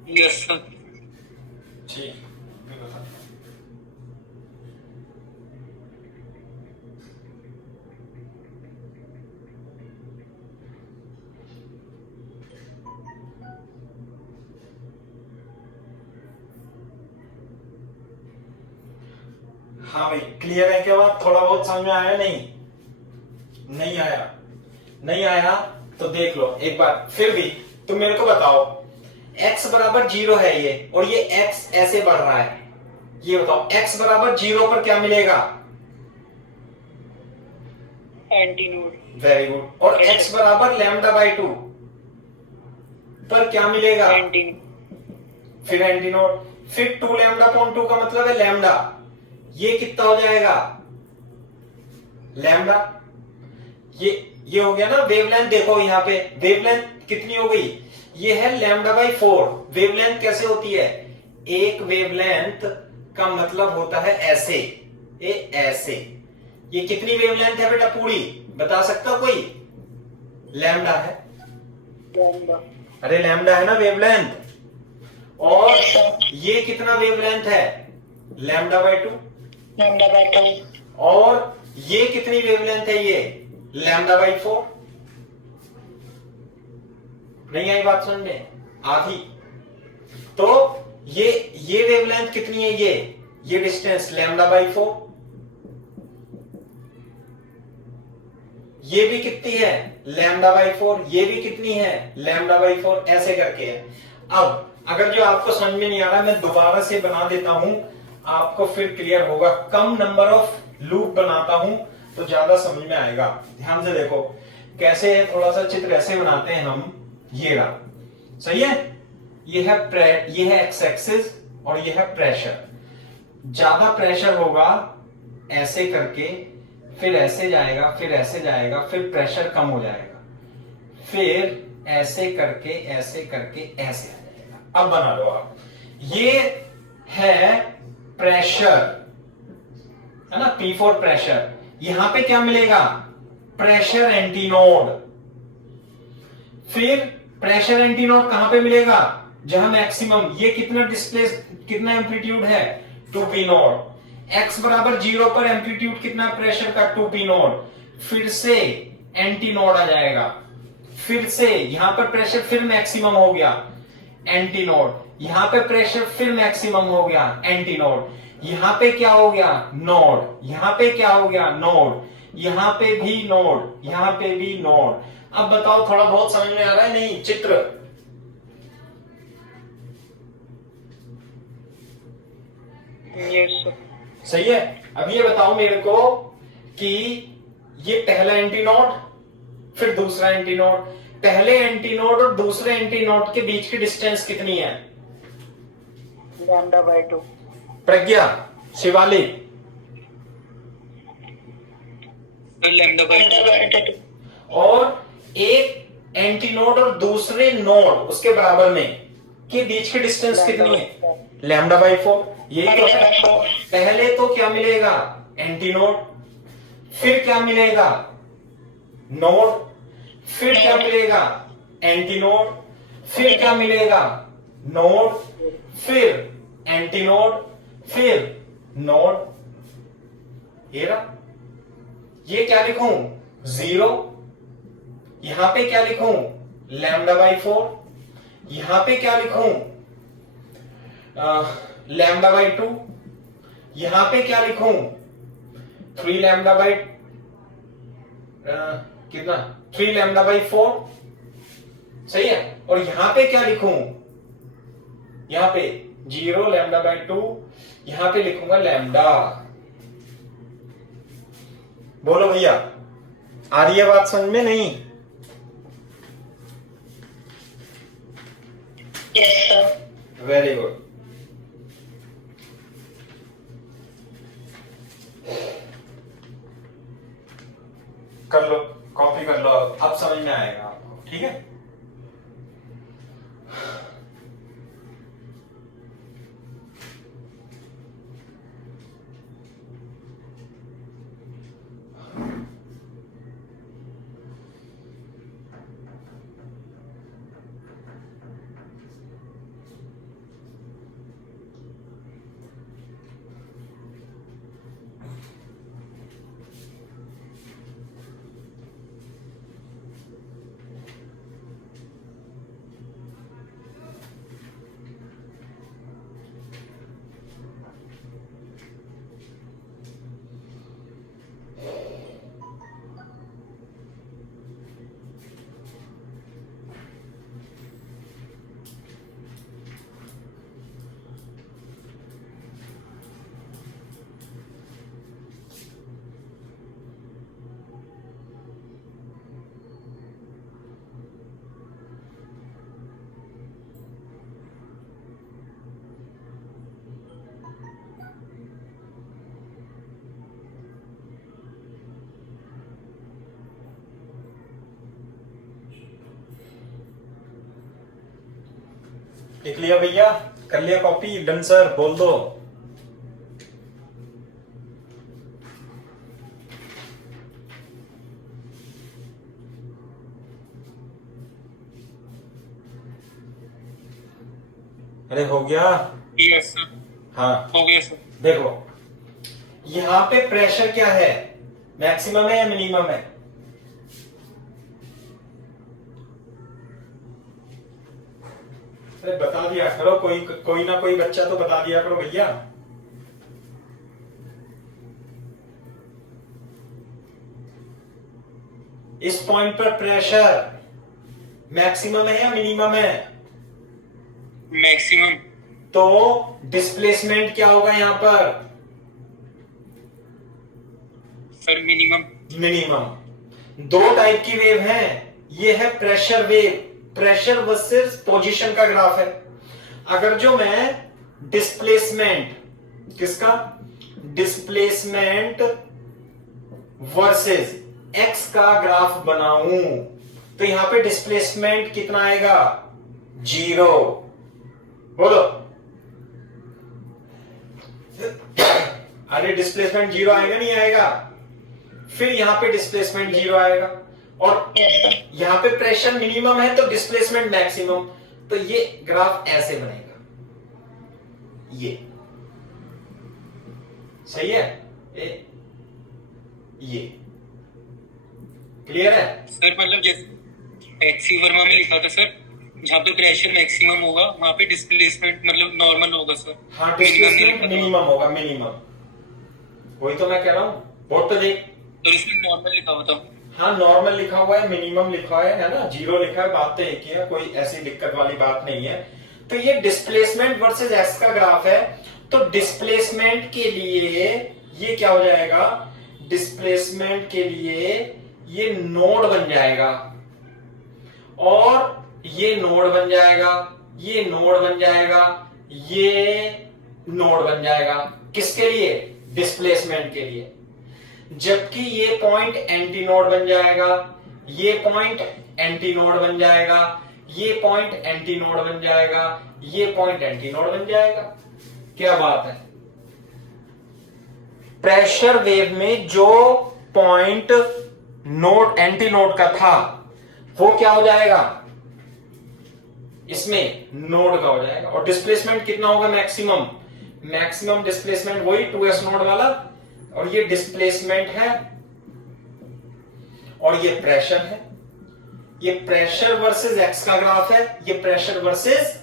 Yes sir. ठीक, मैं बता। हाँ भाई, क्लियर है क्या बात? थोड़ा बहुत समझ में आया? नहीं आया? नहीं आया तो देख लो एक बार फिर भी। तुम मेरे को बताओ, x बराबर 0 है ये, और ये x ऐसे बढ़ रहा है, ये बताओ x बराबर 0 पर क्या मिलेगा? एंटीनोड। Very good. और x बराबर लैम्डा बाई 2 पर क्या मिलेगा? एंटीनोड। फिर एंटीनोड। फिर 2 लैम्डा अपॉन 2 का मतलब है लैम्डा, ये कितना हो जाएगा? लैम्डा। ये हो गया ना वेवलेंथ। देखो यहाँ पे वेवलेंथ कितनी हो गई? ये है लैम्डा बाई 4। वेवलेंथ कैसे होती है? एक वेवलेंथ का मतलब होता है ऐसे, ऐसे। ये कितनी वेवलेंथ है बेटा पूरी? बता सकता कोई? लैम्डा है। लैम्डा। अरे लैम्डा है ना वेवलेंथ। और ये कितना वेवलेंथ है? Lambda by 2। Lambda by 2। और ये कितनी वेवलेंथ है? ये लैम्डा बाई 4। नहीं आई बात समझ में? आधी। तो ये वेवलेंथ कितनी है? ये डिस्टेंस लैम्डा बाई 4। ये भी कितनी है? Lambda by 4। ये भी कितनी है? Lambda by 4। ऐसे करके है। अब अगर जो आपको समझ में नहीं आ रहा, मैं दोबारा से बना देता हूं, आपको फिर क्लियर होगा। कम नंबर ऑफ लूप बनाता हूं तो ज्यादा समझ में आएगा। ध्यान से देखो कैसे है, थोड़ा सा चित्र ऐसे बनाते हैं हम। ये रहा, सही है? ये है एक्स एक्सिस और ये है प्रेशर। ज्यादा प्रेशर होगा ऐसे करके, फिर ऐसे जाएगा, फिर ऐसे जाएगा, फिर प्रेशर कम हो जाएगा, फिर ऐसे करके ऐसे करके ऐसे आ जाएगा। अब बना लो आप। ये है प्रेशर, है ना? P for pressure. यहां पे क्या मिलेगा? Pressure antinode. फिर प्रेशर एंटीनोड कहां पे मिलेगा? जहां मैक्सिमम, ये कितना डिस्प्लेस, कितना एम्पलीट्यूड है? 2p node. x बराबर 0 पर एम्पलीट्यूड कितना प्रेशर का? 2p node. फिर से एंटी नोड आ जाएगा, फिर से यहां पर प्रेशर फिर मैक्सिमम हो गया, एंटी नोड। यहां पे प्रेशर फिर मैक्सिमम हो गया, एंटी नोड। यहां पे क्या हो गया? नोड। यहां पे क्या हो गया? नोड। यहां पे भी नोड, यहां पे भी नोड। अब बताओ थोड़ा बहुत समझ में आ रहा है? नहीं चित्र? Yes sir. सही है। अब ये बताओ मेरे को कि ये पहला एंटीनोड, फिर दूसरा एंटीनोड। पहले एंटीनोड और दूसरे एंटीनोड के बीच की डिस्टेंस कितनी है? Lambda by 2। Pragya, Shivalik, lambda by 2। और एक एंटीनोड और दूसरे नोड उसके बराबर में के बीच की डिस्टेंस कितनी है? Lambda by 4। यही तो है। पहले तो क्या मिलेगा? एंटीनोड। फिर क्या मिलेगा? नोड। फिर क्या मिलेगा? एंटीनोड। फिर क्या मिलेगा? नोड। फिर एंटीनोड। फिर नोड। ये रहा। ये क्या लिखूं? 0। यहां पे क्या लिखूं? Lambda by 4। यहां पे क्या लिखूं? Lambda by 2। यहां पे क्या लिखूं? 3 लैम्डा बाई कितना? 3 लैम्डा बाई 4। सही है। और यहां पे क्या लिखूं? यहां पे 0 लैम्डा बाई 2। यहां पे लिखूंगा लैम्डा। बोलो भैया, आ रही है बात समझ में? नहीं? Yes sir. Very good. कर लो, कॉपी कर लो। अब समझ में आएगा आपको, ठीक है? लिख लिया भैया, कर लिया कॉपी? डन सर, बोल दो। अरे हो गया? यस सर, हाँ हो गया सर। देखो, यहां पे प्रेशर क्या है, मैक्सिमम है या मिनिमम है? अरे बता दिया करो, कोई ना कोई बच्चा तो बता दिया करो भैया। इस पॉइंट पर प्रेशर मैक्सिमम है या मिनिमम है? मैक्सिमम। तो डिस्प्लेसमेंट क्या होगा यहां पर? Sir minimum. मिनिमम। दो टाइप की वेव हैं, ये है pressure wave, pressure versus position का ग्राफ है। अगर जो मैं डिस्प्लेसमेंट, किसका? डिस्प्लेसमेंट वर्सेस एक्स का ग्राफ बनाऊं तो यहां पे डिस्प्लेसमेंट कितना आएगा? 0। बोलो। अरे डिस्प्लेसमेंट 0 आएगा नहीं आएगा? फिर यहां पे डिस्प्लेसमेंट 0 आएगा, और यहां पे प्रेशर मिनिमम है तो डिस्प्लेसमेंट मैक्सिमम। तो ये ग्राफ ऐसे बनेगा, ये सही है? ये क्लियर है? सर मतलब जैसे एचसी वर्मा में लिखा था सर, जहाँ पे प्रेशर मैक्सिमम होगा वहाँ पे डिस्प्लेसमेंट मतलब नॉर्मल होगा सर। हाँ, डिस्प्लेसमेंट मिनिमम होगा, मिनिमम। वही तो मैं कह रहा हूं, बोर्ड पे देख। तो इसमें नॉर्मल लिखा हुआ था। हाँ, नॉर्मल लिखा हुआ है, मिनिमम लिखा है ना, 0 लिखा है, बात तो एक ही है, कोई ऐसी दिक्कत वाली बात नहीं है। तो ये डिस्प्लेसमेंट वर्सेस एक्स का ग्राफ है। तो डिस्प्लेसमेंट के लिए ये क्या हो जाएगा? डिस्प्लेसमेंट के लिए ये नोड बन जाएगा, और ये नोड बन जाएगा, ये नोड बन जाएगा, ये नोड बन जाएगा। किसके लिए? डिस्प्लेसमेंट के लिए। जबकि ये पॉइंट एंटी नोड बन जाएगा, ये पॉइंट एंटी नोड बन जाएगा, ये पॉइंट एंटी नोड बन जाएगा, ये पॉइंट एंटी नोड बन जाएगा। क्या बात है? प्रेशर वेव में जो पॉइंट नोड एंटी नोड का था वो क्या हो जाएगा? इसमें नोड का हो जाएगा। और डिस्प्लेसमेंट कितना होगा? मैक्सिमम। मैक्सिमम डिस्प्लेसमेंट वही 2s नोड वाला, और ये डिस्प्लेसमेंट है और ये प्रेशर है। ये प्रेशर वर्सेस एक्स का ग्राफ है, ये प्रेशर वर्सेस,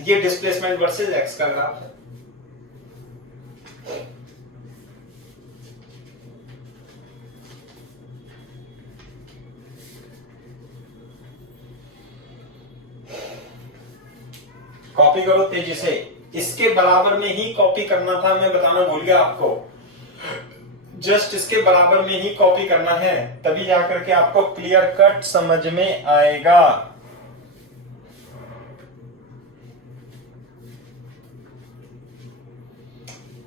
ये डिस्प्लेसमेंट वर्सेस एक्स का ग्राफ है। कॉपी करो तेजी से, इसके बराबर में ही कॉपी करना था, मैं बताना भूल गया आपको। जस्ट इसके बराबर में ही कॉपी करना है, तभी जाकर के आपको क्लियर कट समझ में आएगा।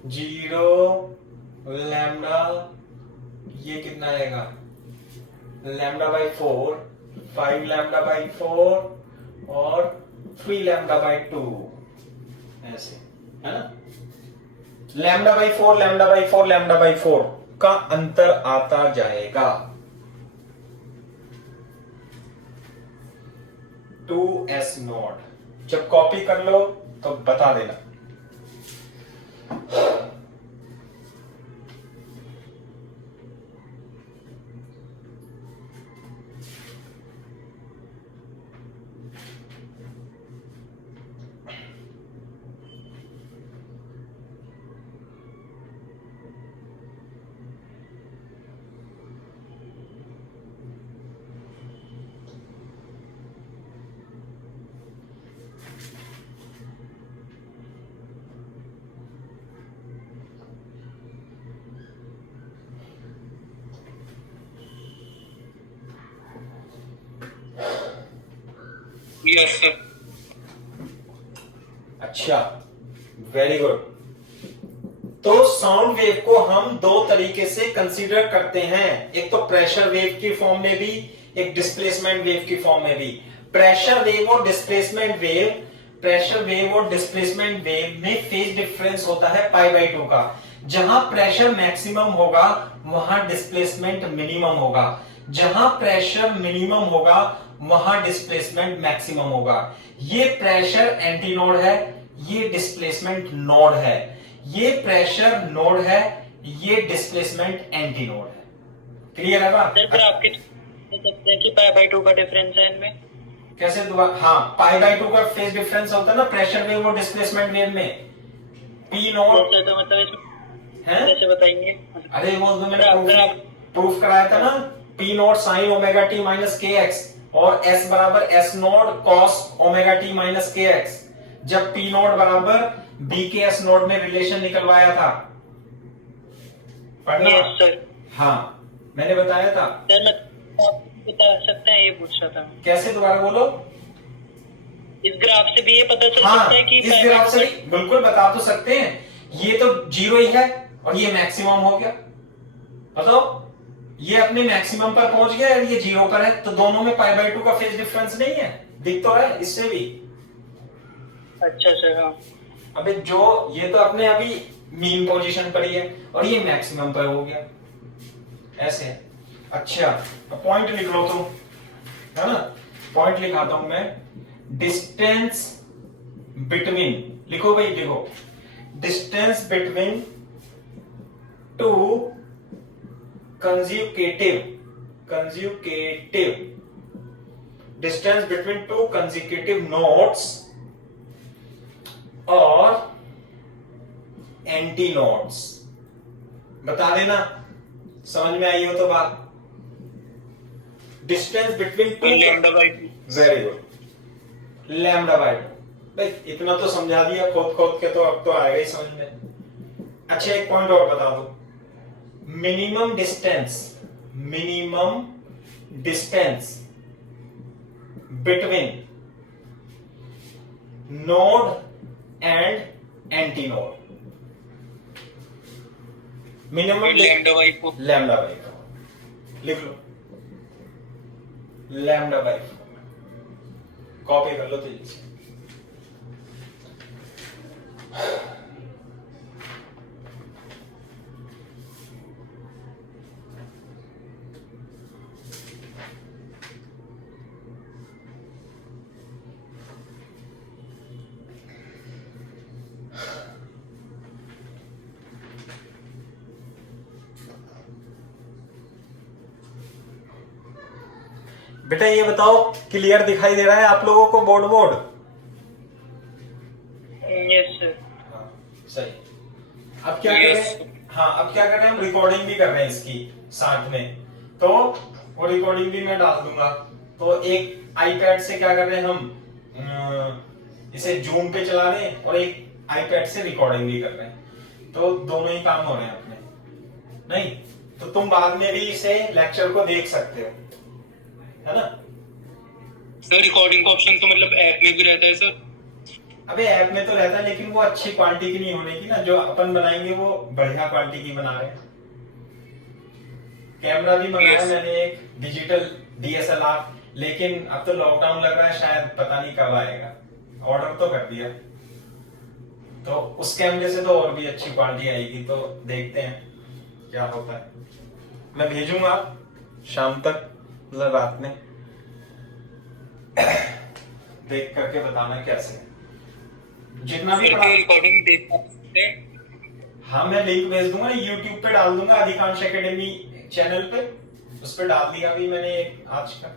जीरो लैम्डा, ये कितना आएगा? लैम्डा बाई 4, 5 लैम्डा बाई 4 और 3 लैम्डा बाई 2, ऐसे है ना। Lambda by 4, lambda by 4, lambda by 4 का अंतर आता जाएगा। 2s not. जब कॉपी कर लो तो बता देना। Yes sir. अच्छा, वेरी गुड। तो साउंड वेव को हम दो तरीके से कंसीडर करते हैं, एक तो प्रेशर वेव की फॉर्म में भी, एक डिस्प्लेसमेंट वेव की फॉर्म में भी। प्रेशर वेव और डिस्प्लेसमेंट वेव प्रेशर वेव और डिस्प्लेसमेंट वेव में फेज डिफरेंस होता है π/2 का। जहां प्रेशर मैक्सिमम होगा वहां डिस्प्लेसमेंट मिनिमम होगा, जहां प्रेशर मिनिमम होगा वहां डिस्प्लेसमेंट मैक्सिमम होगा। ये प्रेशर एंटी नोड है, ये डिस्प्लेसमेंट नोड है, ये प्रेशर नोड है, ये डिस्प्लेसमेंट एंटी नोड है। क्लियर है बात? सर आपके सकते हैं कि π/2 का डिफरेंस है इनमें? कैसे दोबारा? हाँ, π/2 का फेज डिफरेंस होता है ना प्रेशर वेव और डिस्प्लेसमेंट वेव में। पी नोट तो मतलब इसमें है, कैसे बताएंगे? अरे वो तो मैंने प्रूफ कराया था ना, P note sign omega t minus k x और एस बराबर S note cos omega t minus k x. जब पी नोट बराबर बी के एस नोट में रिलेशन निकलवाया था, पढ़ना? Yes sir. हाँ, मैंने बताया था। सर मैं आप बता सकते हैं, ये पूछ रहा था। कैसे? दोबारा बोलो। इस ग्राफ से भी ये पता चल हाँ, सकता है कि इस ग्राफ से बिल्कुल बता तो सकते हैं। ये तो जीरो ही है और ये मैक्सिमम हो गया, बताओ। ये अपने मैक्सिमम पर पहुंच गया और ये जीरो पर है, तो दोनों में π/2 का फेज डिफरेंस नहीं है, दिख तो रहा है इससे भी। अच्छा सर। हाँ अबे जो ये तो अपने अभी मीन पोजीशन पर ही है और ये मैक्सिमम पर हो गया, ऐसे है। अच्छा, पॉइंट लिख लो तुम, है ना? पॉइंट लिखाता हूं मैं। डिस्टेंस बिटवीन, लिखो भाई, लिखो। Distance between two consecutive distance between two consecutive nodes और एंटी नोड्स। बता देना, समझ में आई हो तो बात। Distance between two, very good, λ/2। भाई इतना तो समझा दिया खोद खोद के, तो अब तो आएगा ही समझ में। अच्छा, एक पॉइंट और बता दो। Minimum distance between node and antinode, minimum λ/4। λ/4 लिख लो, λ/4 कॉपी कर लो तेजी से। बेटा ये बताओ, क्लियर दिखाई दे रहा है आप लोगों को बोर्ड? Yes sir. सही। अब क्या कर रहे हैं? हाँ, अब क्या कर रहे हैं हम? रिकॉर्डिंग भी कर रहे हैं इसकी साथ में, तो वो रिकॉर्डिंग भी मैं डाल दूंगा। तो एक आईपैड से क्या कर रहे हैं हम, इसे जूम पे चला रहे हैं और एक आईपैड से रिकॉर्डिंग भी कर रहे हैं, तो दोनों ही काम हो रहे हैं अपने। नहीं तो तुम बाद में भी इसे लेक्चर को देख सकते हो, है ना? सर रिकॉर्डिंग का ऑप्शन तो मतलब ऐप में भी रहता है सर? अबे ऐप में तो रहता है, लेकिन वो अच्छी क्वालिटी की नहीं होने की ना। जो अपन बनाएंगे वो बढ़िया क्वालिटी की बना रहे हैं। कैमरा भी मंगाया मैंने, एक डिजिटल DSLR, लेकिन अब तो लॉकडाउन लग रहा है, शायद पता नहीं कब आएगा। ऑर्डर तो कर दिया, तो उस कैमरे से तो और भी अच्छी क्वालिटी आएगी, तो देखते हैं क्या होता है। मैं भेजूंगा शाम तक, मतलब रात में, देख करके बताना कैसे है। जितना भी रिकॉर्डिंग देख सकते हैं। हाँ, मैं लिंक भेज दूंगा, YouTube पे डाल दूंगा, अधिकांश एकेडमी चैनल पे, उस पे डाल दिया अभी मैंने आज का।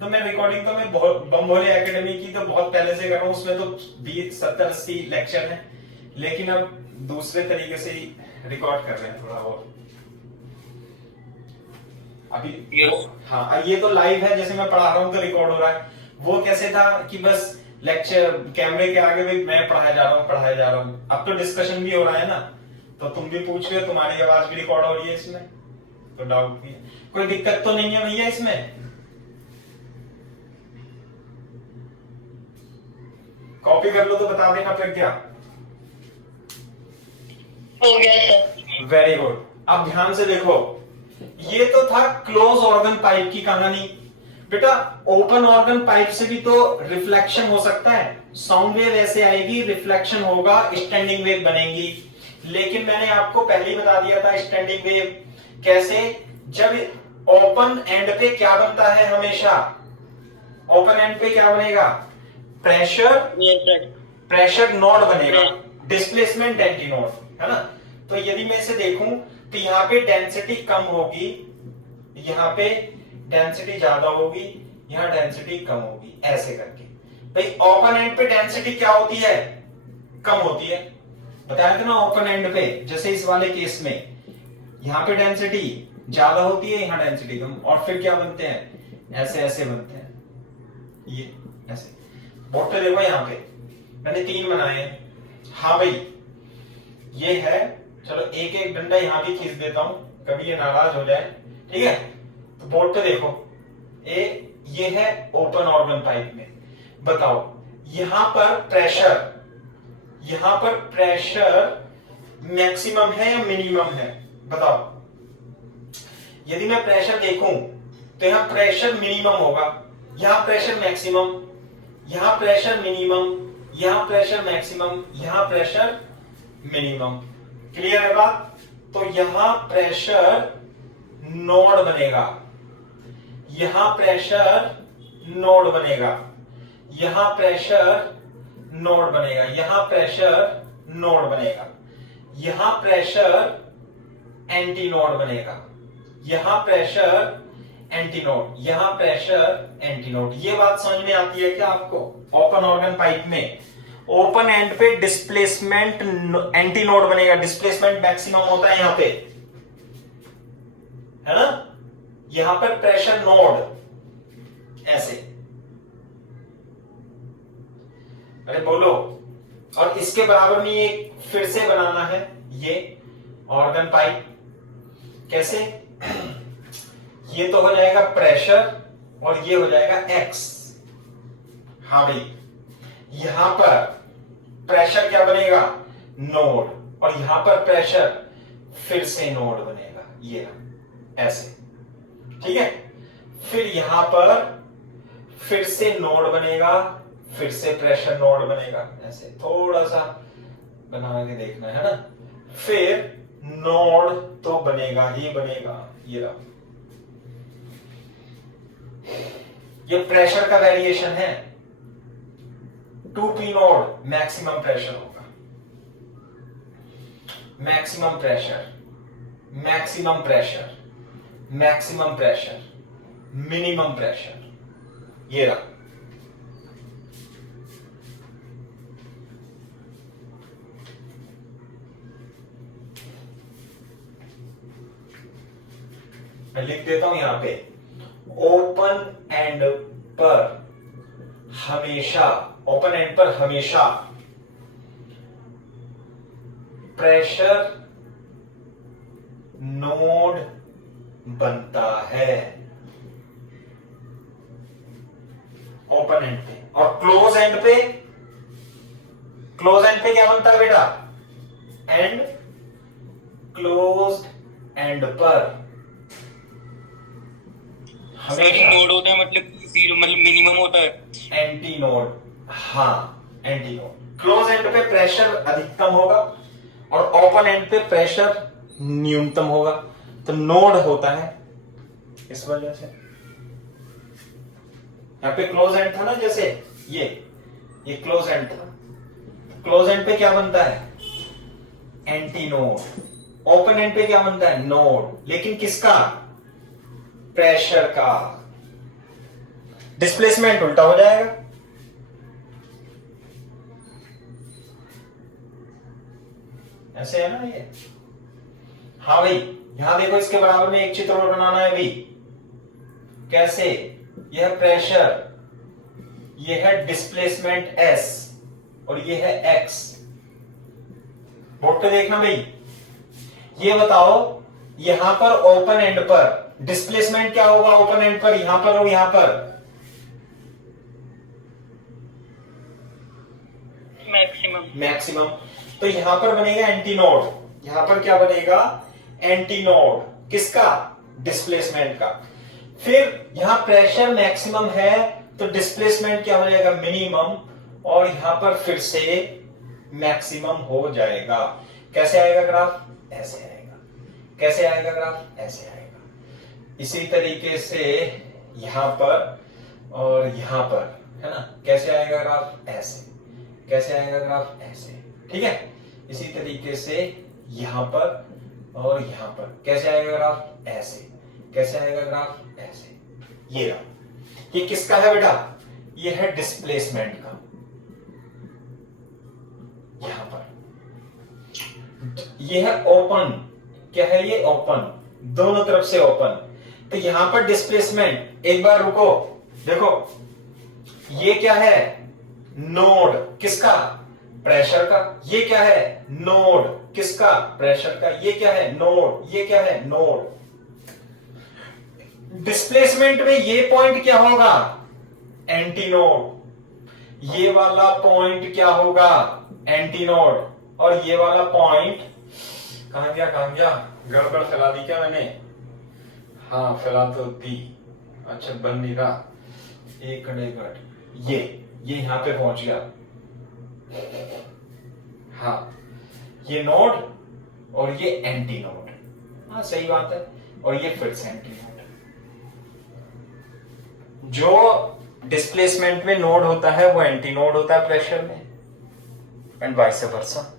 तो मैं रिकॉर्डिंग तो मैं बम भोले एकेडमी की तो बहुत पहले से कर रहा हूँ, उसमें तो 20, 70, 80 लेक्चर हैं, लेकिन अब दूसरे तरीके से ही रिकॉर्ड कर रहे हैं थोड़ा और अभी। हाँ, ये तो लाइव है, जैसे मैं पढ़ा रहा हूँ तो रिकॉर्ड हो रहा है। वो कैसे था कि बस लेक्चर कैमरे के आगे भी मैं पढ़ाया जा रहा हूँ। अब तो डिस्कशन भी हो रहा है ना, तो तुम भी पूछ रहे हो, तुम्हारी आवाज भी रिकॉर्ड हो रही है इसमें, तो डाउट भी है। कोई दिक्कत तो नहीं है भैया इसमें? कॉपी कर लो तो बता देना फिर क्या। हो गया सर। Very good. अब ध्यान से देखो, ये तो था क्लोज ऑर्गन पाइप की कहानी। बेटा ओपन ऑर्गन पाइप से भी तो रिफ्लेक्शन हो सकता है, साउंड वेव ऐसे आएगी, रिफ्लेक्शन होगा, स्टैंडिंग वेव बनेगी। लेकिन मैंने आपको पहले ही बता दिया था स्टैंडिंग वेव कैसे, जब ओपन एंड पे क्या बनता है हमेशा, ओपन एंड पे क्या बनेगा, प्रेशर नोड बनेगा, डिस्प्लेसमेंट एंटी नोड, है ना। तो यदि मैं इसे देखूं तो यहाँ पे डेंसिटी कम होगी, यहाँ पे डेंसिटी ज्यादा होगी, यहाँ डेंसिटी कम होगी, ऐसे करके। भाई ओपन एंड पे डेंसिटी क्या होती है, कम होती है, बताया था ना ओपन एंड पे। जैसे इस वाले केस में यहाँ पे डेंसिटी ज्यादा होती है, यहाँ डेंसिटी कम, और फिर क्या बनते हैं, ऐसे ऐसे बनते हैं, ये ऐसे। बोर्ड पे देखो, यहाँ पे मैंने 3 बनाए हैं। हाँ भाई ये है, चलो एक एक डंडा यहाँ भी खींच देता हूं, कभी ये नाराज हो जाए, ठीक है। तो बोर्ड पे देखो, ये है ओपन ऑर्गन पाइप में। बताओ यहां पर प्रेशर मैक्सिमम है या मिनिमम है, बताओ। यदि मैं प्रेशर देखूं तो यहां प्रेशर मिनिमम होगा, यहां प्रेशर मैक्सिमम, यहां प्रेशर मिनिमम, यहां प्रेशर मैक्सिमम, यहां प्रेशर मिनिमम। क्लियर है बात। तो यहां प्रेशर नोड बनेगा, यहां प्रेशर नोड बनेगा, यहां प्रेशर नोड बनेगा, यहां प्रेशर नोड बनेगा, यहां प्रेशर एंटी नोड बनेगा, यहां प्रेशर एंटी नोड, यहां प्रेशर एंटी नोड। ये बात समझ में आती है क्या आपको। ओपन ऑर्गन पाइप में ओपन एंड पे डिस्प्लेसमेंट एंटी नोड बनेगा, डिस्प्लेसमेंट मैक्सिमम होता है यहां पे, है ना। यहां पर प्रेशर नोड ऐसे, अरे बोलो। और इसके बराबर में एक फिर से बनाना है ये ऑर्गन पाइप, कैसे, ये तो हो जाएगा प्रेशर और ये हो जाएगा एक्स। हाँ भाई यहां पर प्रेशर क्या बनेगा, नोड, और यहां पर प्रेशर फिर से नोड बनेगा, ये ऐसे, ठीक है। फिर यहां पर फिर से नोड बनेगा, फिर से प्रेशर नोड बनेगा, ऐसे थोड़ा सा बना के देखना है ना। फिर नोड तो बनेगा ही बनेगा, ये रहा, ये प्रेशर का वेरिएशन है। 2p नोड मैक्सिमम प्रेशर होगा, maximum pressure, maximum pressure, maximum pressure, minimum pressure, ये रहा। मैं लिख देता हूं यहां पे, ओपन एंड पर हमेशा, ओपन एंड पर हमेशा प्रेशर नोड बनता है ओपन एंड पे। और क्लोज एंड पे, क्लोज एंड पे क्या बनता है बेटा, एंड क्लोज एंड पर हमेशा नोड होता है, मतलब 0, मतलब मिनिमम होता है एंटी नोड। हाँ एंटी नोड। क्लोज एंड पे प्रेशर अधिकतम होगा और ओपन एंड पे प्रेशर न्यूनतम होगा। तो नोड होता है इस वजह से। यहां पे क्लोज एंड था ना, जैसे ये क्लोज एंड था, क्लोज एंड पे क्या बनता है, एंटी नोड। ओपन एंड पे क्या बनता है, नोड, लेकिन किसका, प्रेशर का। डिस्प्लेसमेंट उल्टा हो जाएगा, ऐसे है ना ये। हाँ भाई यहां देखो, इसके बराबर में एक चित्र और बनाना है भाई। कैसे, यह प्रेशर, यह है डिस्प्लेसमेंट S और यह है X। बोर्ड पे देखना भाई। ये बताओ यहां पर ओपन एंड पर डिस्प्लेसमेंट क्या होगा, ओपन एंड पर, यहां पर और यहां पर मैक्सिमम, मैक्सिमम। तो यहां पर बनेगा एंटी नोड, यहां पर क्या बनेगा, एंटी नोड, किसका, डिस्प्लेसमेंट का। फिर यहां प्रेशर मैक्सिमम है तो डिस्प्लेसमेंट क्या हो जाएगा, मिनिमम, और यहां पर फिर से मैक्सिमम हो जाएगा। कैसे आएगा ग्राफ, ऐसे आएगा। कैसे आएगा ग्राफ, ऐसे आएगा। इसी तरीके से यहां पर और यहां पर, है ना, कैसे आएगा ग्राफ, ऐसे। कैसे आएगा ग्राफ, ऐसे, ठीक है। इसी तरीके से यहां पर और यहां पर कैसे आएगा ग्राफ, ऐसे। कैसे आएगा ग्राफ, ऐसे। ये रहा, ये किसका है बेटा, ये है डिस्प्लेसमेंट का। यहां पर ये है ओपन, क्या है ये, ओपन, दोनों तरफ से ओपन। तो यहां पर डिस्प्लेसमेंट, एक बार रुको, देखो ये क्या है, नोड, किसका, प्रेशर का। ये क्या है, नोड, किसका, प्रेशर का। ये क्या है, नोड। ये क्या है, नोड। डिस्प्लेसमेंट में ये पॉइंट क्या होगा, एंटी नोड। ये वाला पॉइंट क्या होगा, एंटी नोड। और ये वाला पॉइंट कहां गया, गड़बड़ फैला दी क्या मैंने, हाँ फैला तो दी, अच्छा बन नहीं रहा, एक मिनट, ये यहां पे पहुंच गया, हाँ ये नोड और ये एंटी नोड, हाँ सही बात है, और ये फिर से एंटी नोड। जो डिस्प्लेसमेंट में नोड होता है वो एंटी नोड होता है प्रेशर में, एंड वाइस वर्सा।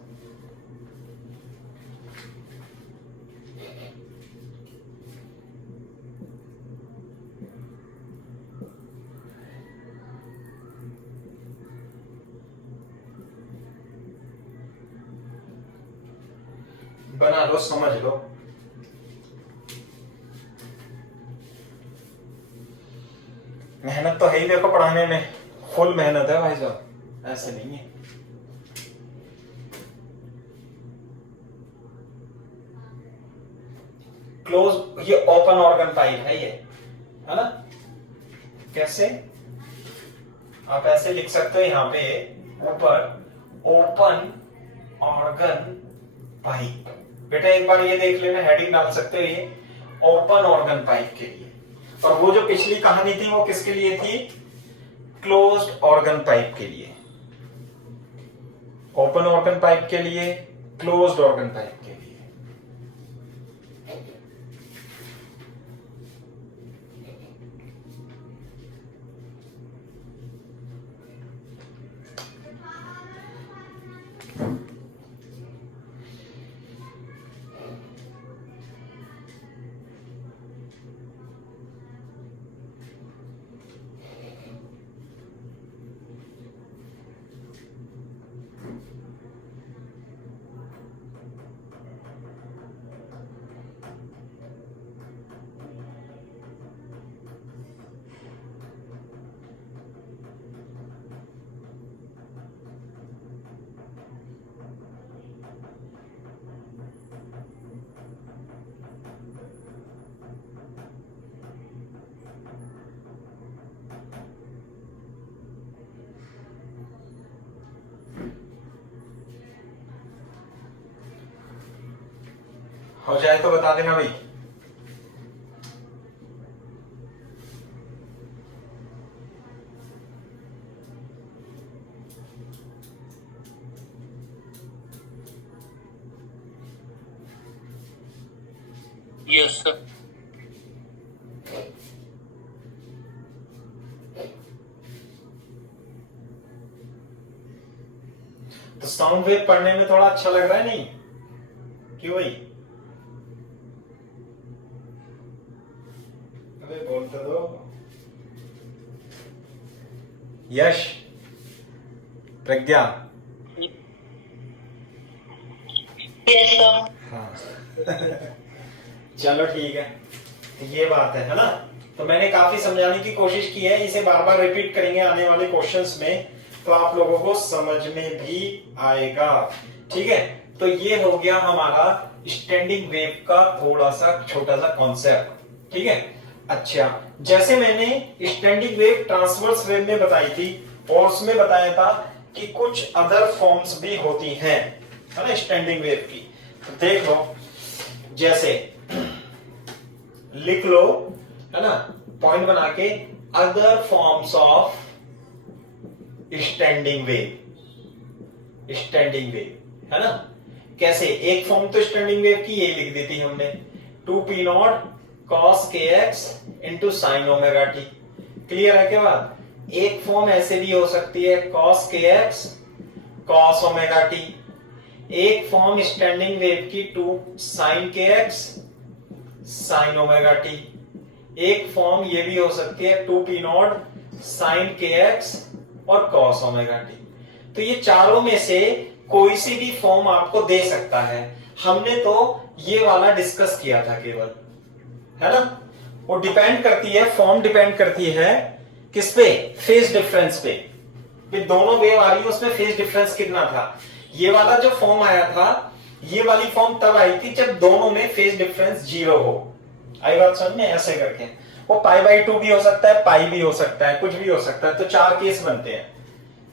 बना लो, समझ लो। मेहनत तो है ही, देखो पढ़ाने में फुल मेहनत है भाई साहब, ऐसे नहीं है। क्लोज, ये ओपन ऑर्गन पाइप है, ये है ना। कैसे, आप ऐसे लिख सकते हो यहां पे ऊपर, ओपन ऑर्गन पाइप। बेटा एक बार ये देख लेना, हेडिंग डाल सकते हो, ये ओपन ऑर्गन पाइप के लिए। और वो जो पिछली कहानी थी वो किसके लिए थी, क्लोज्ड ऑर्गन पाइप के लिए। ओपन ऑर्गन पाइप के लिए, क्लोज्ड ऑर्गन पाइप के लिए। हो जाए तो बता देना भाई। Yes sir. तो साउंड वेव पढ़ने में थोड़ा अच्छा लग रहा है, नहीं क्यों भाई, अरे बोलते दो। यश, प्रज्ञा, यस सर। हाँ चलो ठीक है, ये बात है ना। तो मैंने काफी समझाने की कोशिश की है, इसे बार बार रिपीट करेंगे आने वाले क्वेश्चंस में, तो आप लोगों को समझ में भी आएगा, ठीक है। तो ये हो गया हमारा स्टैंडिंग वेव का थोड़ा सा छोटा सा कॉन्सेप्ट, ठीक है। अच्छा, जैसे मैंने स्टैंडिंग वेव ट्रांसवर्स वेव में बताई थी, और उसमें बताया था कि कुछ अदर फॉर्म्स भी होती हैं, है ना, स्टैंडिंग वेव की। तो देख लो, जैसे लिख लो, है ना, पॉइंट बना के other forms of standing wave, standing wave है ना। कैसे? एक फॉर्म तो स्टैंडिंग वेव की ये लिख दी थी हमने, 2p not cos kx into sine omega T. Clear है क्या बात? एक फॉर्म ऐसे भी हो सकती है cos kx cos omega T, एक फॉर्म स्टैंडिंग वेव की 2 sin kx sin omega T, एक फॉर्म ये भी हो सकती है 2p नॉट sin kx और cos ओमेगा टी। तो ये चारों में से कोई सी भी फॉर्म आपको दे सकता है। हमने तो ये वाला डिस्कस किया था केवल, है ना। वो डिपेंड करती है, फॉर्म डिपेंड करती है किस पे? फेज डिफरेंस पे। दोनों वेव आ रही है, उसमें फेज डिफरेंस कितना था। ये वाला जो फॉर्म आया था, ये वाली फॉर्म तब आई थी जब दोनों में फेज डिफरेंस 0 हो। आई बात समझ में? ऐसे करके वो π/2 भी हो सकता है, पाई भी हो सकता है, कुछ भी हो सकता है। तो 4 केस बनते हैं,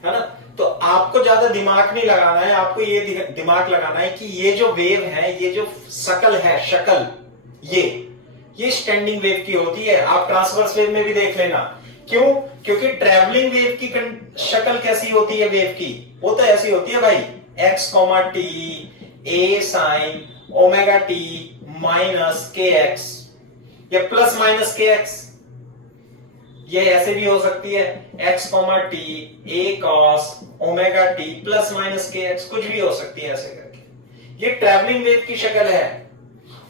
है ना। तो आपको ज्यादा दिमाग नहीं लगाना है, आपको ये दिमाग लगाना है कि ये जो वेव है, ये जो शकल है, शकल ये स्टैंडिंग वेव की होती है। आप ट्रांसवर्स वेव में भी देख लेना। क्यों? क्योंकि ट्रैवलिंग वेव की शक्ल कैसी होती है वेव की? वो तो ऐसी होती है भाई, x, t a sin omega t minus kx या प्लस माइनस kx। ये ऐसे भी हो सकती है x, t a cos omega t plus minus kx, कुछ भी हो सकती है ऐसे करके। ये ट्रैवलिंग वेव की शक्ल है।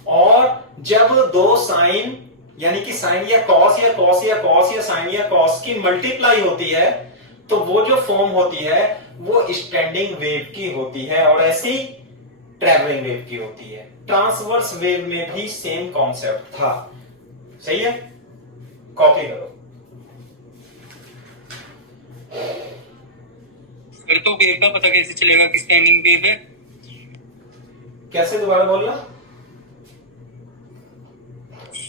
और जब दो साइन यानी कि साइन या कॉस या कॉस या कॉस या साइन या कॉस की मल्टीप्लाई होती है, तो वो जो फॉर्म होती है वो स्टैंडिंग वेव की होती है और ऐसी ट्रैवलिंग वेव की होती है। ट्रांसवर्स वेव में भी सेम कॉन्सेप्ट था। सही है? कॉपी करो। फिर तो वेव का पता कैसे चलेगा कि स्टैंडिंग वेव है? कैसे? दोबारा बोलना।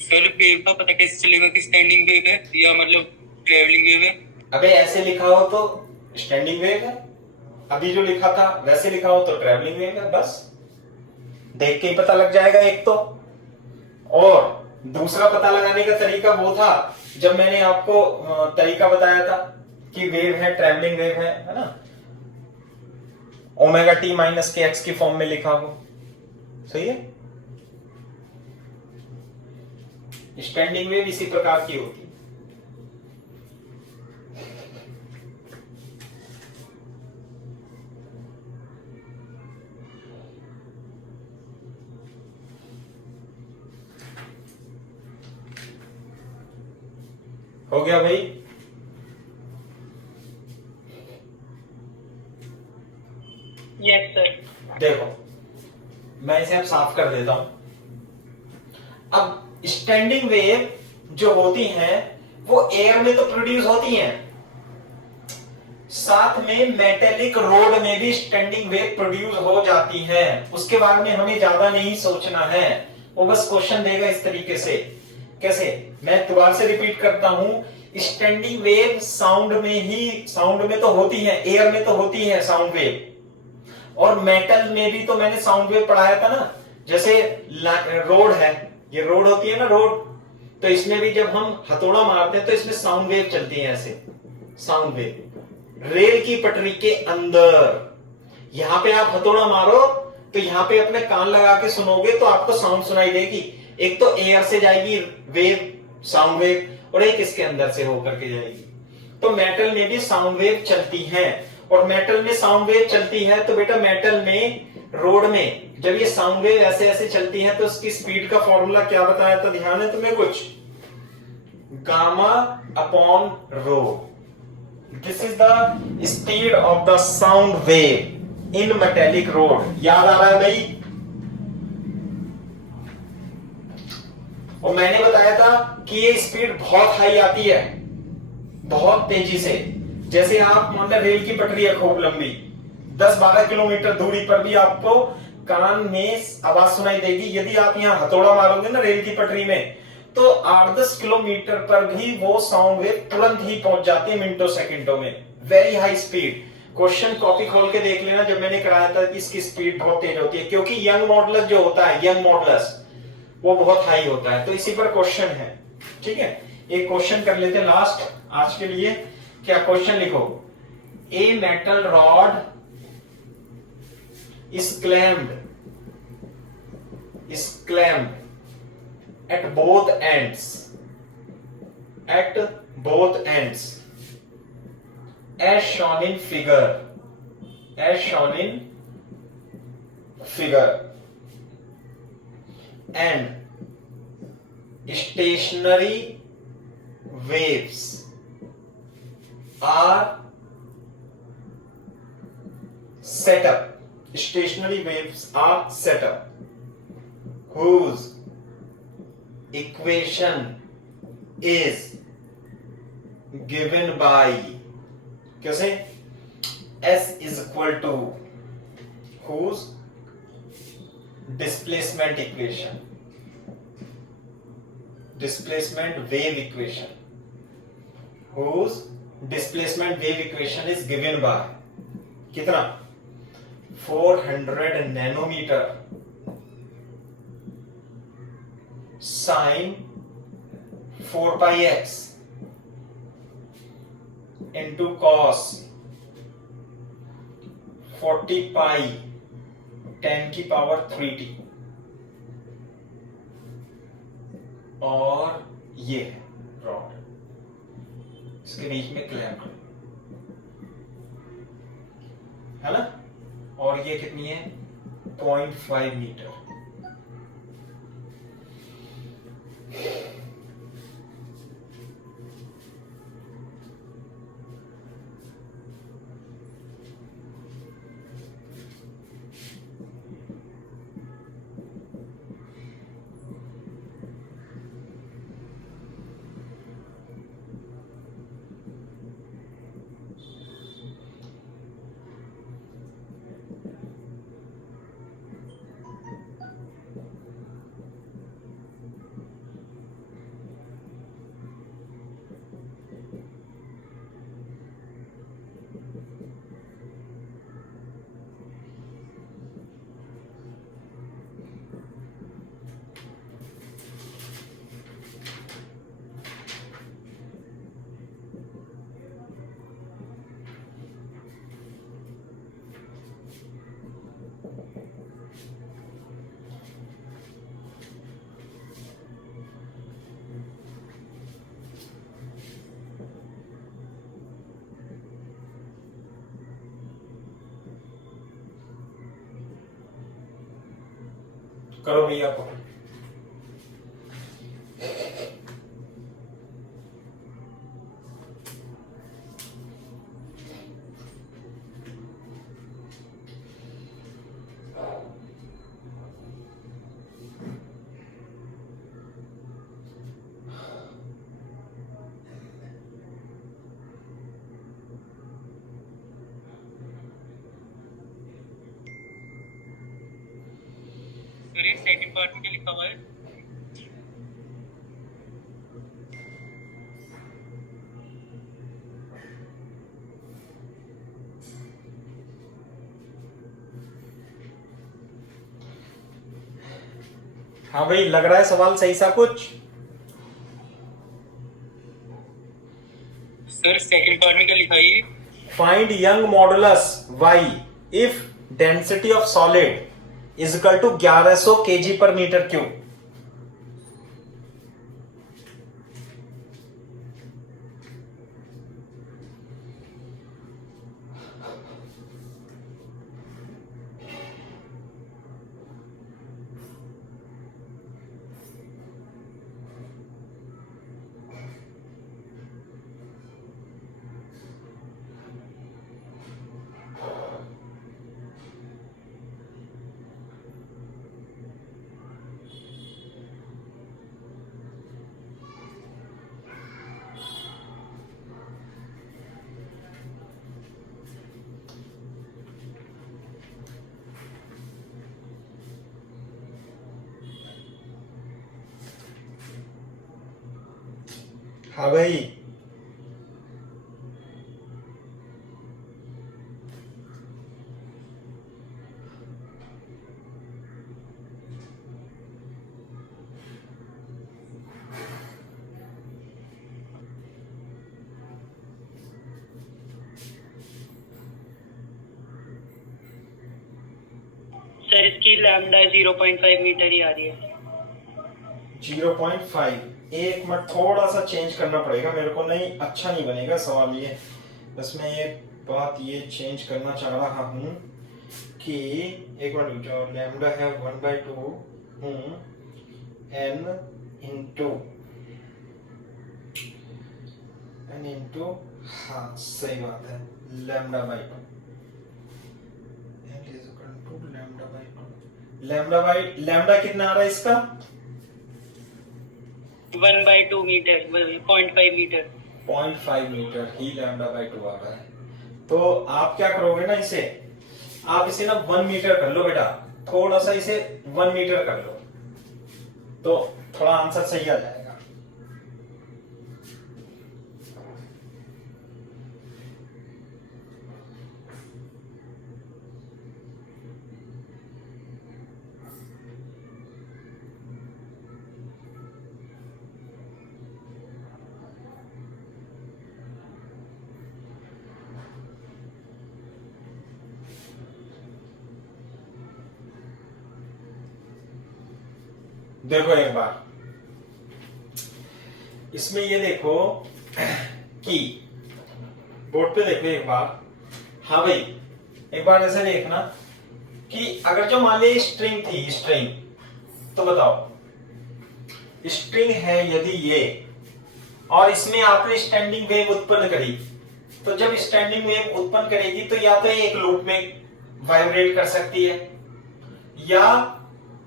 सर वेव का पता कैसे चलेगा कि स्टैंडिंग वेव है या मतलब ट्रैवलिंग वेव है? अबे ऐसे लिखा हो तो स्टैंडिंग वेव है, अभी जो लिखा था वैसे लिखा हो तो ट्रैवलिंग वेव है। बस देख के ही पता लग जाएगा एक तो। और दूसरा पता लगाने का तरीका वो था जब मैंने आपको तरीका बताया था कि वेव है, ट्रैवलिंग वेव है ना, omega t minus k x की फॉर्म में लिखा हो। सही है? स्टैंडिंग वेव इसी प्रकार की होती है। हो गया भाई? Yes sir. देखो मैं इसे अब साफ कर देता हूं। अब स्टैंडिंग वेव जो होती हैं वो एयर में तो प्रोड्यूस होती हैं, साथ में मेटेलिक रोड में भी स्टैंडिंग वेव प्रोड्यूस हो जाती है। उसके बारे में हमें ज्यादा नहीं सोचना है, वो बस क्वेश्चन देगा इस तरीके से। कैसे? मैं दोबारा से रिपीट करता हूं, स्टैंडिंग वेव साउंड में तो होती है, एयर में तो होती है साउंड वेव, और मेटल में भी तो मैंने साउंड वेव पढ़ाया था ना। जैसे रोड है, ये रोड होती है ना, रोड, तो इसमें भी जब हम हथौड़ा मारते हैं तो इसमें साउंड वेव चलती है ऐसे, साउंड वेव। रेल की पटरी के अंदर यहां पे आप हथौड़ा मारो तो यहां पे अपने कान लगा के सुनोगे तो आपको साउंड सुनाई देगी। एक तो एयर से जाएगी वेव, साउंड वेव, और एक इसके अंदर से होकर के जाएगी। तो मेटल में भी साउंड वेव चलती है, और मेटल में साउंड वेव चलती है तो बेटा मेटल में, रोड में जब ये साउंड वेव ऐसे ऐसे चलती है तो उसकी स्पीड का फॉर्मूला क्या बताया था? ध्यान है तुम्हें कुछ? Gamma upon rho. This is the speed of the sound wave in metallic road. याद आ रहा है भाई? और मैंने बताया था कि ये स्पीड बहुत हाई आती है, बहुत तेजी से। जैसे आप मान लो रेल की पटरी है खूब लंबी, 10-12 किलोमीटर दूरी पर भी आपको कान में आवाज सुनाई देगी। यदि आप यहाँ हथौड़ा मारोगे ना रेल की पटरी में, तो 8-10 किलोमीटर पर भी वो साउंड वेव तुरंत ही पहुंच जाती है, मिनटों सेकंडों में। Very high speed. Question copy खोल के देख लेना, जब मैंने कराया था कि इसकी स्पीड बहुत तेज होती है, क्योंकि यंग मॉडुलस जो होता है, यंग मॉडुलस वो बहुत हाई होता है। तो इसी पर क्वेश्चन है, ठीक है। एक क्वेश्चन कर लेते हैं लास्ट आज के लिए। क्या क्वेश्चन लिखो, a metal rod is clamped at both ends as shown in figure and stationary waves are set up whose equation is given by कैसे S is equal to whose displacement wave equation whose displacement wave equation is given by कितना 400 nanometer sin 4 pi x into cos 40 pi 10 की power 3t और ये है rod, इसके बीच में clamp है ना, और ये कितनी है 0.5 मीटर। करो भैया को। सर ये सेकंड पार्ट में क्या लिखा हुआ है? हाँ भाई, लग रहा है सवाल सही सा कुछ? सर सेकंड पार्ट में क्या लिखा है ये? Find young modulus y if density of solid is equal to 1100 kg per meter cube। हाँ भाई, सर इसकी लैम्डा 0.5 मीटर ही आ रही है। 0.5। एक मिनट, थोड़ा सा चेंज करना पड़ेगा मेरे को, नहीं अच्छा नहीं बनेगा सवाल ये। बस मैं एक बात ये चेंज करना चाह रहा हूँ कि एक मिनट जो लैम्डा है 1/2 n इंटू हाँ सही बात है लैम्डा बाई टू। लैम्डा कितना आ रहा है इसका? 1/2 मीटर, 0.5 मीटर। 0.5 मीटर ही लैम्डा बाई टू आ रहा है। तो आप क्या करोगे ना, इसे आप इसे ना 1 मीटर कर लो बेटा, थोड़ा सा इसे 1 मीटर कर लो तो थोड़ा आंसर सही आ जाएगा। देखो एक बार इसमें ये देखो कि बोर्ड पे देखो एक बार। हाँ भाई एक बार ऐसे देखना कि अगर जो मान ली स्ट्रिंग थी, स्ट्रिंग तो बताओ स्ट्रिंग है यदि ये, और इसमें आपने स्टैंडिंग वेव उत्पन्न करी, तो जब स्टैंडिंग वेव उत्पन्न करेगी तो या तो ये एक लूप में वाइब्रेट कर सकती है, या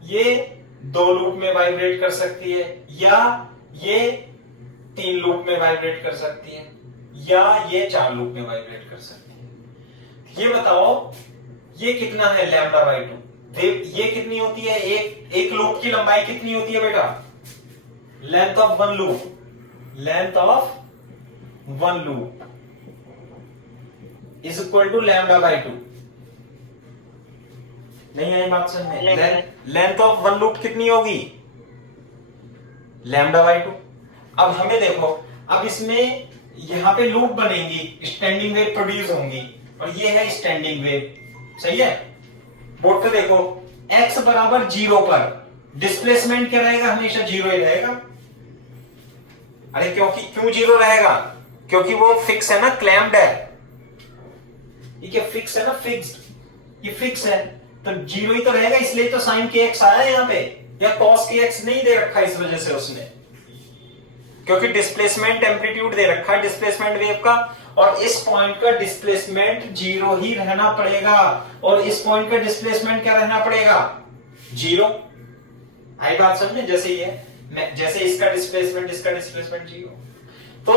ये 2 लूप में वाइब्रेट कर सकती है, या ये 3 लूप में वाइब्रेट कर सकती है, या ये 4 लूप में वाइब्रेट कर सकती है। ये बताओ ये कितना है लैम्डा बाई टू? ये कितनी होती है? एक लूप की लंबाई कितनी होती है बेटा? Length of one loop, length of one loop is equal to lambda by two. नहीं आई बात समझ में? लेंथ ऑफ वन लूप कितनी होगी? Lambda by to. अब हमें देखो, अब इसमें यहां पे लूप बनेंगी, स्टैंडिंग वेव प्रोड्यूस होंगी, और ये है स्टैंडिंग वेव, सही है? बोर्ड पे देखो x बराबर 0 पर डिस्प्लेसमेंट क्या रहेगा? हमेशा 0 ही रहेगा। अरे क्यों 0 रहेगा? क्योंकि वो फिक्स है ना, क्लैम्प्ड है। ये क्या फिक्स है ना, फिक्स्ड, ये फिक्स है तो 0 ही तो रहेगा, इसलिए तो साइन के एक्स आया यहाँ पे, या कॉस के एक्स नहीं दे रखा इस वजह से उसने, क्योंकि डिस्प्लेसमेंट एम्पलीट्यूड दे रखा है डिस्प्लेसमेंट वेव का, और इस पॉइंट का डिस्प्लेसमेंट 0 ही रहना पड़ेगा, और इस पॉइंट का डिस्प्लेसमेंट क्या रहना पड़ेगा? 0। आई बात समझे? जैसे ये जैसे इसका डिस्प्लेसमेंट 0। तो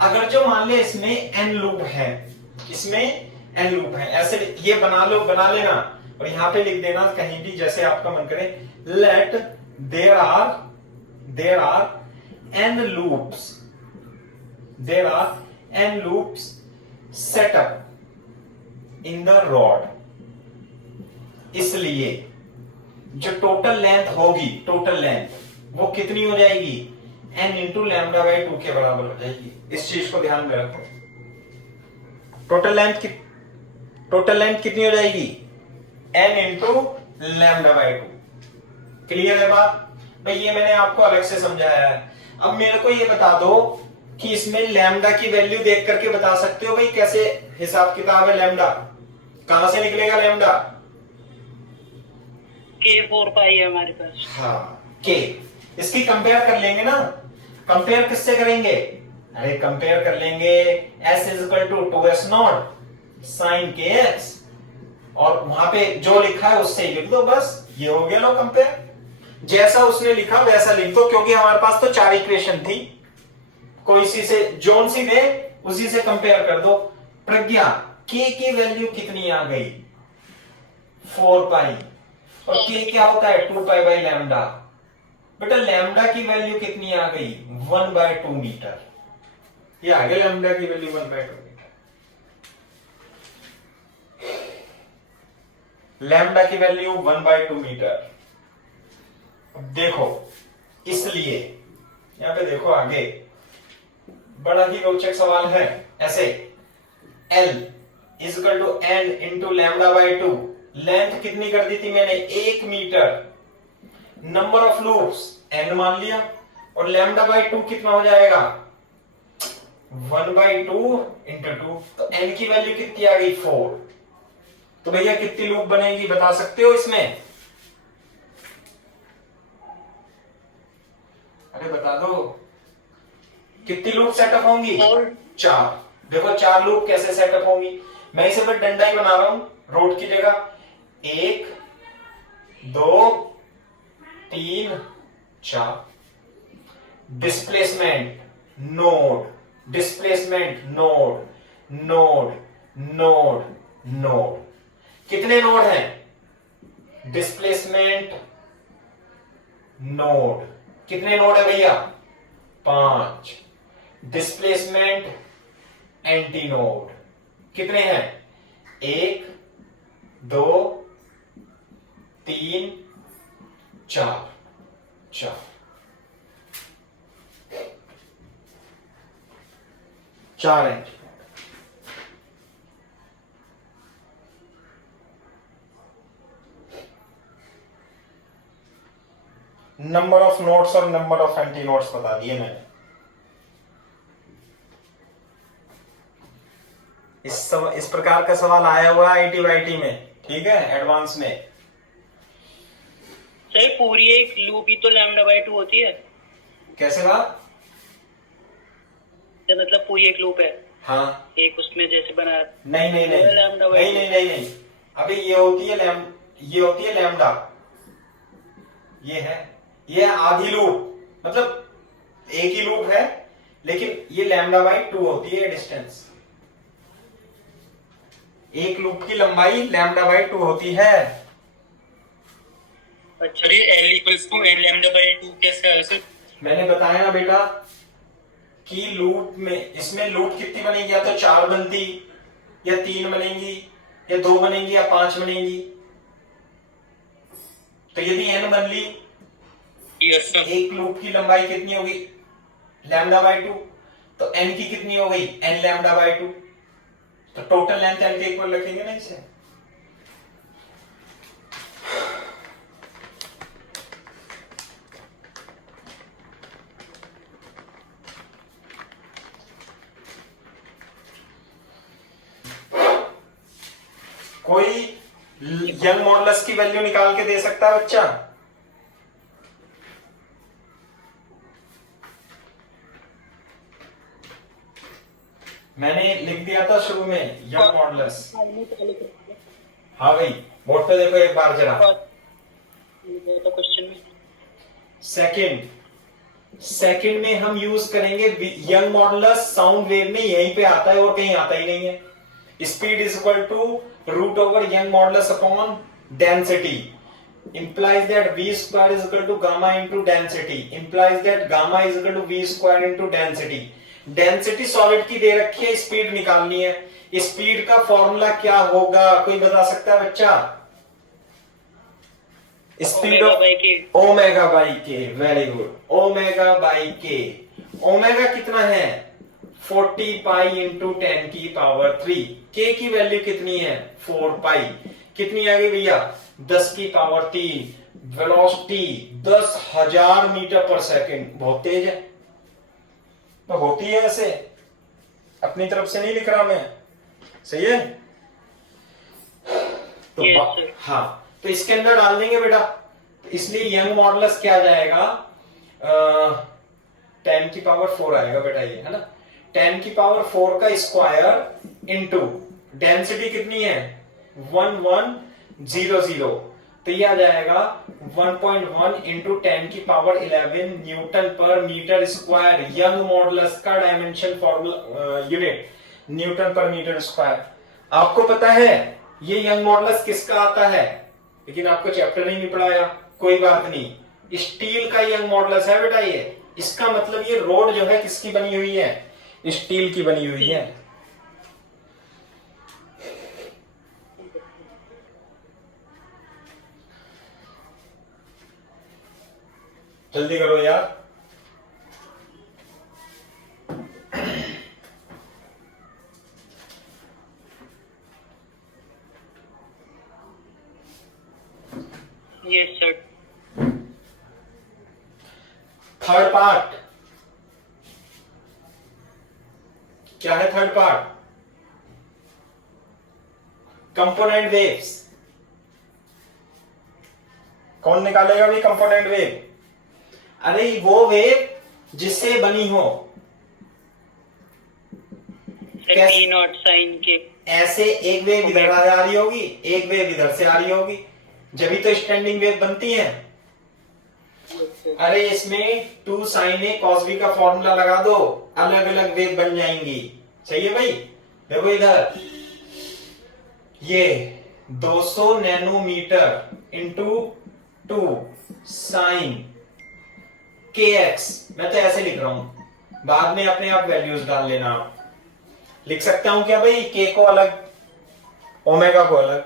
अगर जो मान ले इसमें n लूप है, इसमें n लूप है, ऐसे ये बना लेना, और यहां पे लिख देना कहीं भी जैसे आपका मन करे, let there are n loops, there are n loops set up in the rod। इसलिए जो टोटल लेंथ होगी, टोटल लेंथ वो कितनी हो जाएगी? n इंटू लैम्डा बाई 2 के बराबर हो जाएगी। इस चीज को ध्यान में रखो। टोटल लेंथ कितनी हो जाएगी? n into lambda by 2। Clear है बात? भाई ये मैंने आपको अलग से समझाया है। अब मेरे को ये बता दो कि इसमें लैम्डा की वैल्यू देख करके बता सकते हो भाई कैसे हिसाब किताब है लैम्डा? कहां से निकलेगा लैम्डा? K 4 पाई है हमारे पास। हाँ के। इसकी कंपेयर कर लेंगे ना। कंपेयर किससे करेंगे? अरे कंपेयर कर लेंगे s is equal to 2s naught sine k x, और वहां पे जो लिखा है उससे ही लिख दो, बस ये हो गया। लो कंपेयर, जैसा उसने लिखा वैसा लिख दो, क्योंकि हमारे पास तो 4 इक्वेशन थी, कोई सी से जोन सी दे उसी से कंपेयर कर दो। प्रज्ञा k की वैल्यू कितनी आ गई? 4 पाई, और k क्या होता है? 2 पाई बाई लैम्डा। बेटा लैम्डा की वैल्यू कितनी आ गई? 1/2 मीटर। ये आ गया लैम्डा की वैल्यू 1/2 मीटर। लैम्डा की वैल्यू 1/2 मीटर। अब देखो, इसलिए यहां पे देखो आगे बड़ा ही रोचक सवाल है। ऐसे L is equal to n into lambda by 2 length कितनी कर दी थी मैंने, 1 metre. Number of loops n मान लिया, और लैम्डा बाई 2 कितना हो जाएगा, 1/2 इंटू 2। तो n की वैल्यू कितनी आ गई, 4। तो भैया कितनी लूप बनेगी बता सकते हो इसमें, अरे बता दो कितनी लूप सेटअप होंगी, 4। देखो 4 लूप कैसे सेटअप होंगी, मैं इसे बस डंडा ही बना रहा हूं रोड की जगह। 1 2 3 4। Displacement node, displacement node, node node node. कितने नोड हैं, डिस्प्लेसमेंट नोड, कितने नोड है भैया, 5। डिस्प्लेसमेंट एंटी नोड कितने हैं, 1 2 3 4 4 एंटी। नंबर ऑफ नोड्स और नंबर ऑफ एंटी नोड्स बता दिए मैंने। इस प्रकार का सवाल आया हुआ है आईटी वाईटी में, ठीक है, एडवांस में। सर पूरी एक लूप ही तो लैम्डा बाई 2 होती है। कैसे बात, मतलब पूरी एक लूप है, हाँ, एक उसमें जैसे बना, नहीं नहीं नहीं लैम्डा बाई नहीं नहीं नहीं नहीं, अभी ये होती है ये होती है लैम्डा, ये आधी लूप, मतलब एक ही लूप है, लेकिन ये लैम्डा बाई 2 होती है डिस्टेंस। एक लूप की लंबाई लैम्डा बाई 2 होती है। अच्छा, ये L equals to N lambda by 2 कैसे आया सर? मैंने बताया ना बेटा कि लूप में, इसमें लूप कितनी बनेगी, या तो 4 बनती, या 3 बनेंगी, या 2 बनेंगी, या 5 बनेंगी। तो यदि n बन ली, यस सर। एक लूप की लंबाई कितनी होगी, लैम्डा बाई 2, तो n की कितनी हो गई, n लैम्डा बाई 2। तो टोटल लेंथ n के इक्वल रखेंगे ना इसे। कोई यंग मॉडुलस की वैल्यू निकाल के दे सकता है बच्चा, मैंने लिख दिया था शुरू में यंग मॉडुलस। हाँ भाई, बोर्ड पे देखो एक बार जरा। क्वेश्चन में सेकंड में हम यूज करेंगे यंग मॉडुलस, साउंड वेव में यहीं पे आता है और कहीं आता ही नहीं है। Speed is equal to root over Young modulus upon density, implies that v square is equal to gamma into density, implies that gamma is equal to v square into density। Density solid की दे रखी है, speed निकालनी है, speed का formula क्या होगा, कोई बता सकता है बच्चा, स्पीड ऑफ ओमेगा बाई के, वेरी गुड, ओमेगा बाई के। ओमेगा कितना है, 40 पाई इंटू 10 की पावर 3। के की वैल्यू कितनी है, 4 पाई, कितनी आ गई भैया, 10 की पावर 3। वेलोसिटी 10,000 मीटर पर सेकंड, बहुत तेज है, तो होती है ऐसे, अपनी तरफ से नहीं लिख रहा मैं, सही है। तो yes, हाँ, तो इसके अंदर डाल देंगे बेटा, इसलिए यंग मॉडुलस क्या आ जाएगा, 10 की पावर 4 आएगा बेटा, ये है ना, 10 की पावर 4 का स्क्वायर इंटू डेंसिटी कितनी है, 1100, तो ये आ जाएगा 1.1 इंटू 10 की पावर 11 न्यूटन पर मीटर स्क्वायर। यंग मॉडुलस का डायमेंशन फॉर्मूला यूनिट न्यूटन पर मीटर स्क्वायर। आपको पता है ये यंग मॉडुलस किसका आता है, लेकिन आपको चैप्टर नहीं पढ़ाया, कोई बात नहीं, स्टील का यंग मॉडुलस है बेटा ये। इसका मतलब ये रोड जो है किसकी बनी हुई है, स्टील की बनी हुई है। जल्दी करो यार, Yes, sir. थर्ड पार्ट क्या है? Third part component waves. कौन निकालेगा भी कंपोनेंट वेव? अरे वो वेव जिससे बनी हो। Sir, कैसे? P नॉट साइन के। ऐसे एक वेव इधर आ रही होगी, एक वेव इधर से आ रही होगी, जब तो स्टैंडिंग वेव बनती है। अरे इसमें 2 sin A cos B का फॉर्मूला लगा दो, अलग अलग वेव बन जाएंगी। सही है भाई? देखो इधर ये 200 नैनोमीटर इंटू 2 sin kx, मैं तो ऐसे लिख रहा हूं, बाद में अपने आप वैल्यूज डाल लेना। आप लिख सकता हूं क्या भाई? k को अलग, ओमेगा को अलग।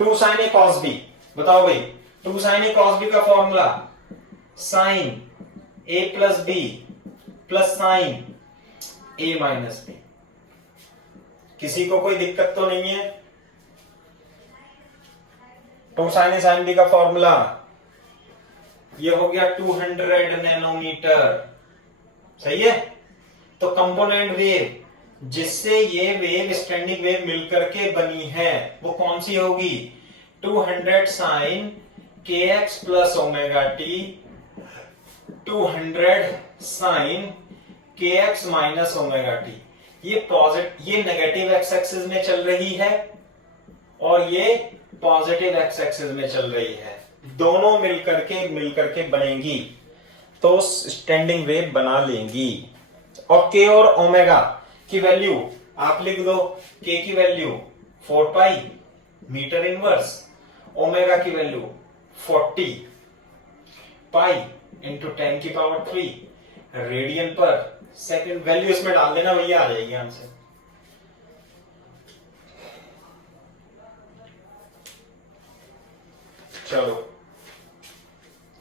2 sin A cos B, बताओ भाई 2 sin A cos B का formula sin A plus B plus sin A minus B। किसी को कोई दिक्कत तो नहीं है? 2 sin A sin B का फॉर्मूला ये हो गया 200 नैनोमीटर। सही है? तो कंपोनेंट वेव जिससे ये वेव स्टैंडिंग वेव मिलकर के बनी है वो कौन सी होगी? 200 sin kx plus omega T, 200 sin kx minus omega T. ये नेगेटिव एक्स एक्सिस में चल रही है और ये पॉजिटिव एक्स एक्सिस में चल रही है। दोनों मिलकर के बनेंगी तो स्टैंडिंग वेव बना लेंगी। और k और ओमेगा की वैल्यू आप लिख दो। k की value 4 pi metre inverse, omega की वैल्यू 40 पाई इंटू 10 की पावर 3 रेडियन पर सेकंड। वैल्यू इसमें डाल देना भैया, आ जाएगी आंसर। चलो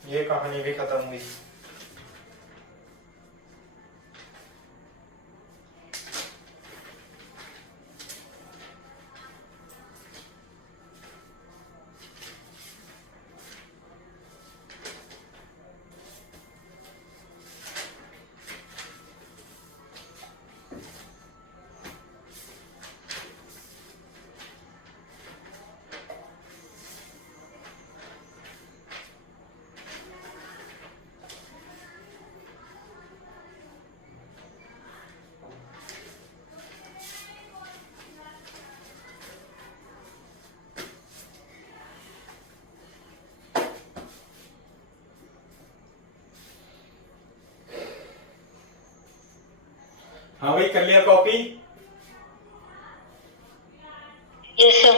ये कहानी भी खत्म हुई। हाँ भाई कर लिया कॉपी? Yes, sir.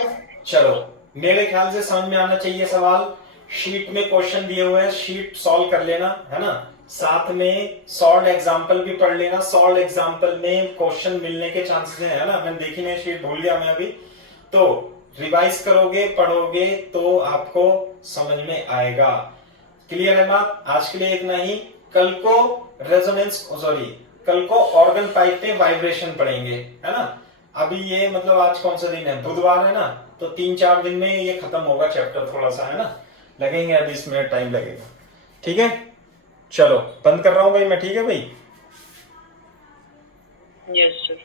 चलो मेरे ख्याल से समझ में आना चाहिए सवाल। शीट में क्वेश्चन दिए हुए हैं, शीट सॉल्व कर लेना है ना, साथ में सॉल्व एग्जांपल भी पढ़ लेना। सॉल्व एग्जांपल में क्वेश्चन मिलने के चांसेस है ना, मैंने देखी नहीं शीट, भूल गया मैं अभी। तो रिवाइज करोगे पढ़ोगे तो आपको समझ में आएगा। क्लियर है बात? आज के लिए इतना ही। कल को रेजोनेंस कल को ऑर्गन पाइप पे वाइब्रेशन पढ़ेंगे, है ना। अभी ये मतलब आज कौन सा दिन है? बुधवार है ना, तो 3-4 दिन में ये खत्म होगा चैप्टर, थोड़ा सा है ना, लगेंगे अभी इसमें टाइम लगेगा। ठीक है, चलो बंद कर रहा हूं भाई मैं। ठीक है भाई? Yes, sir.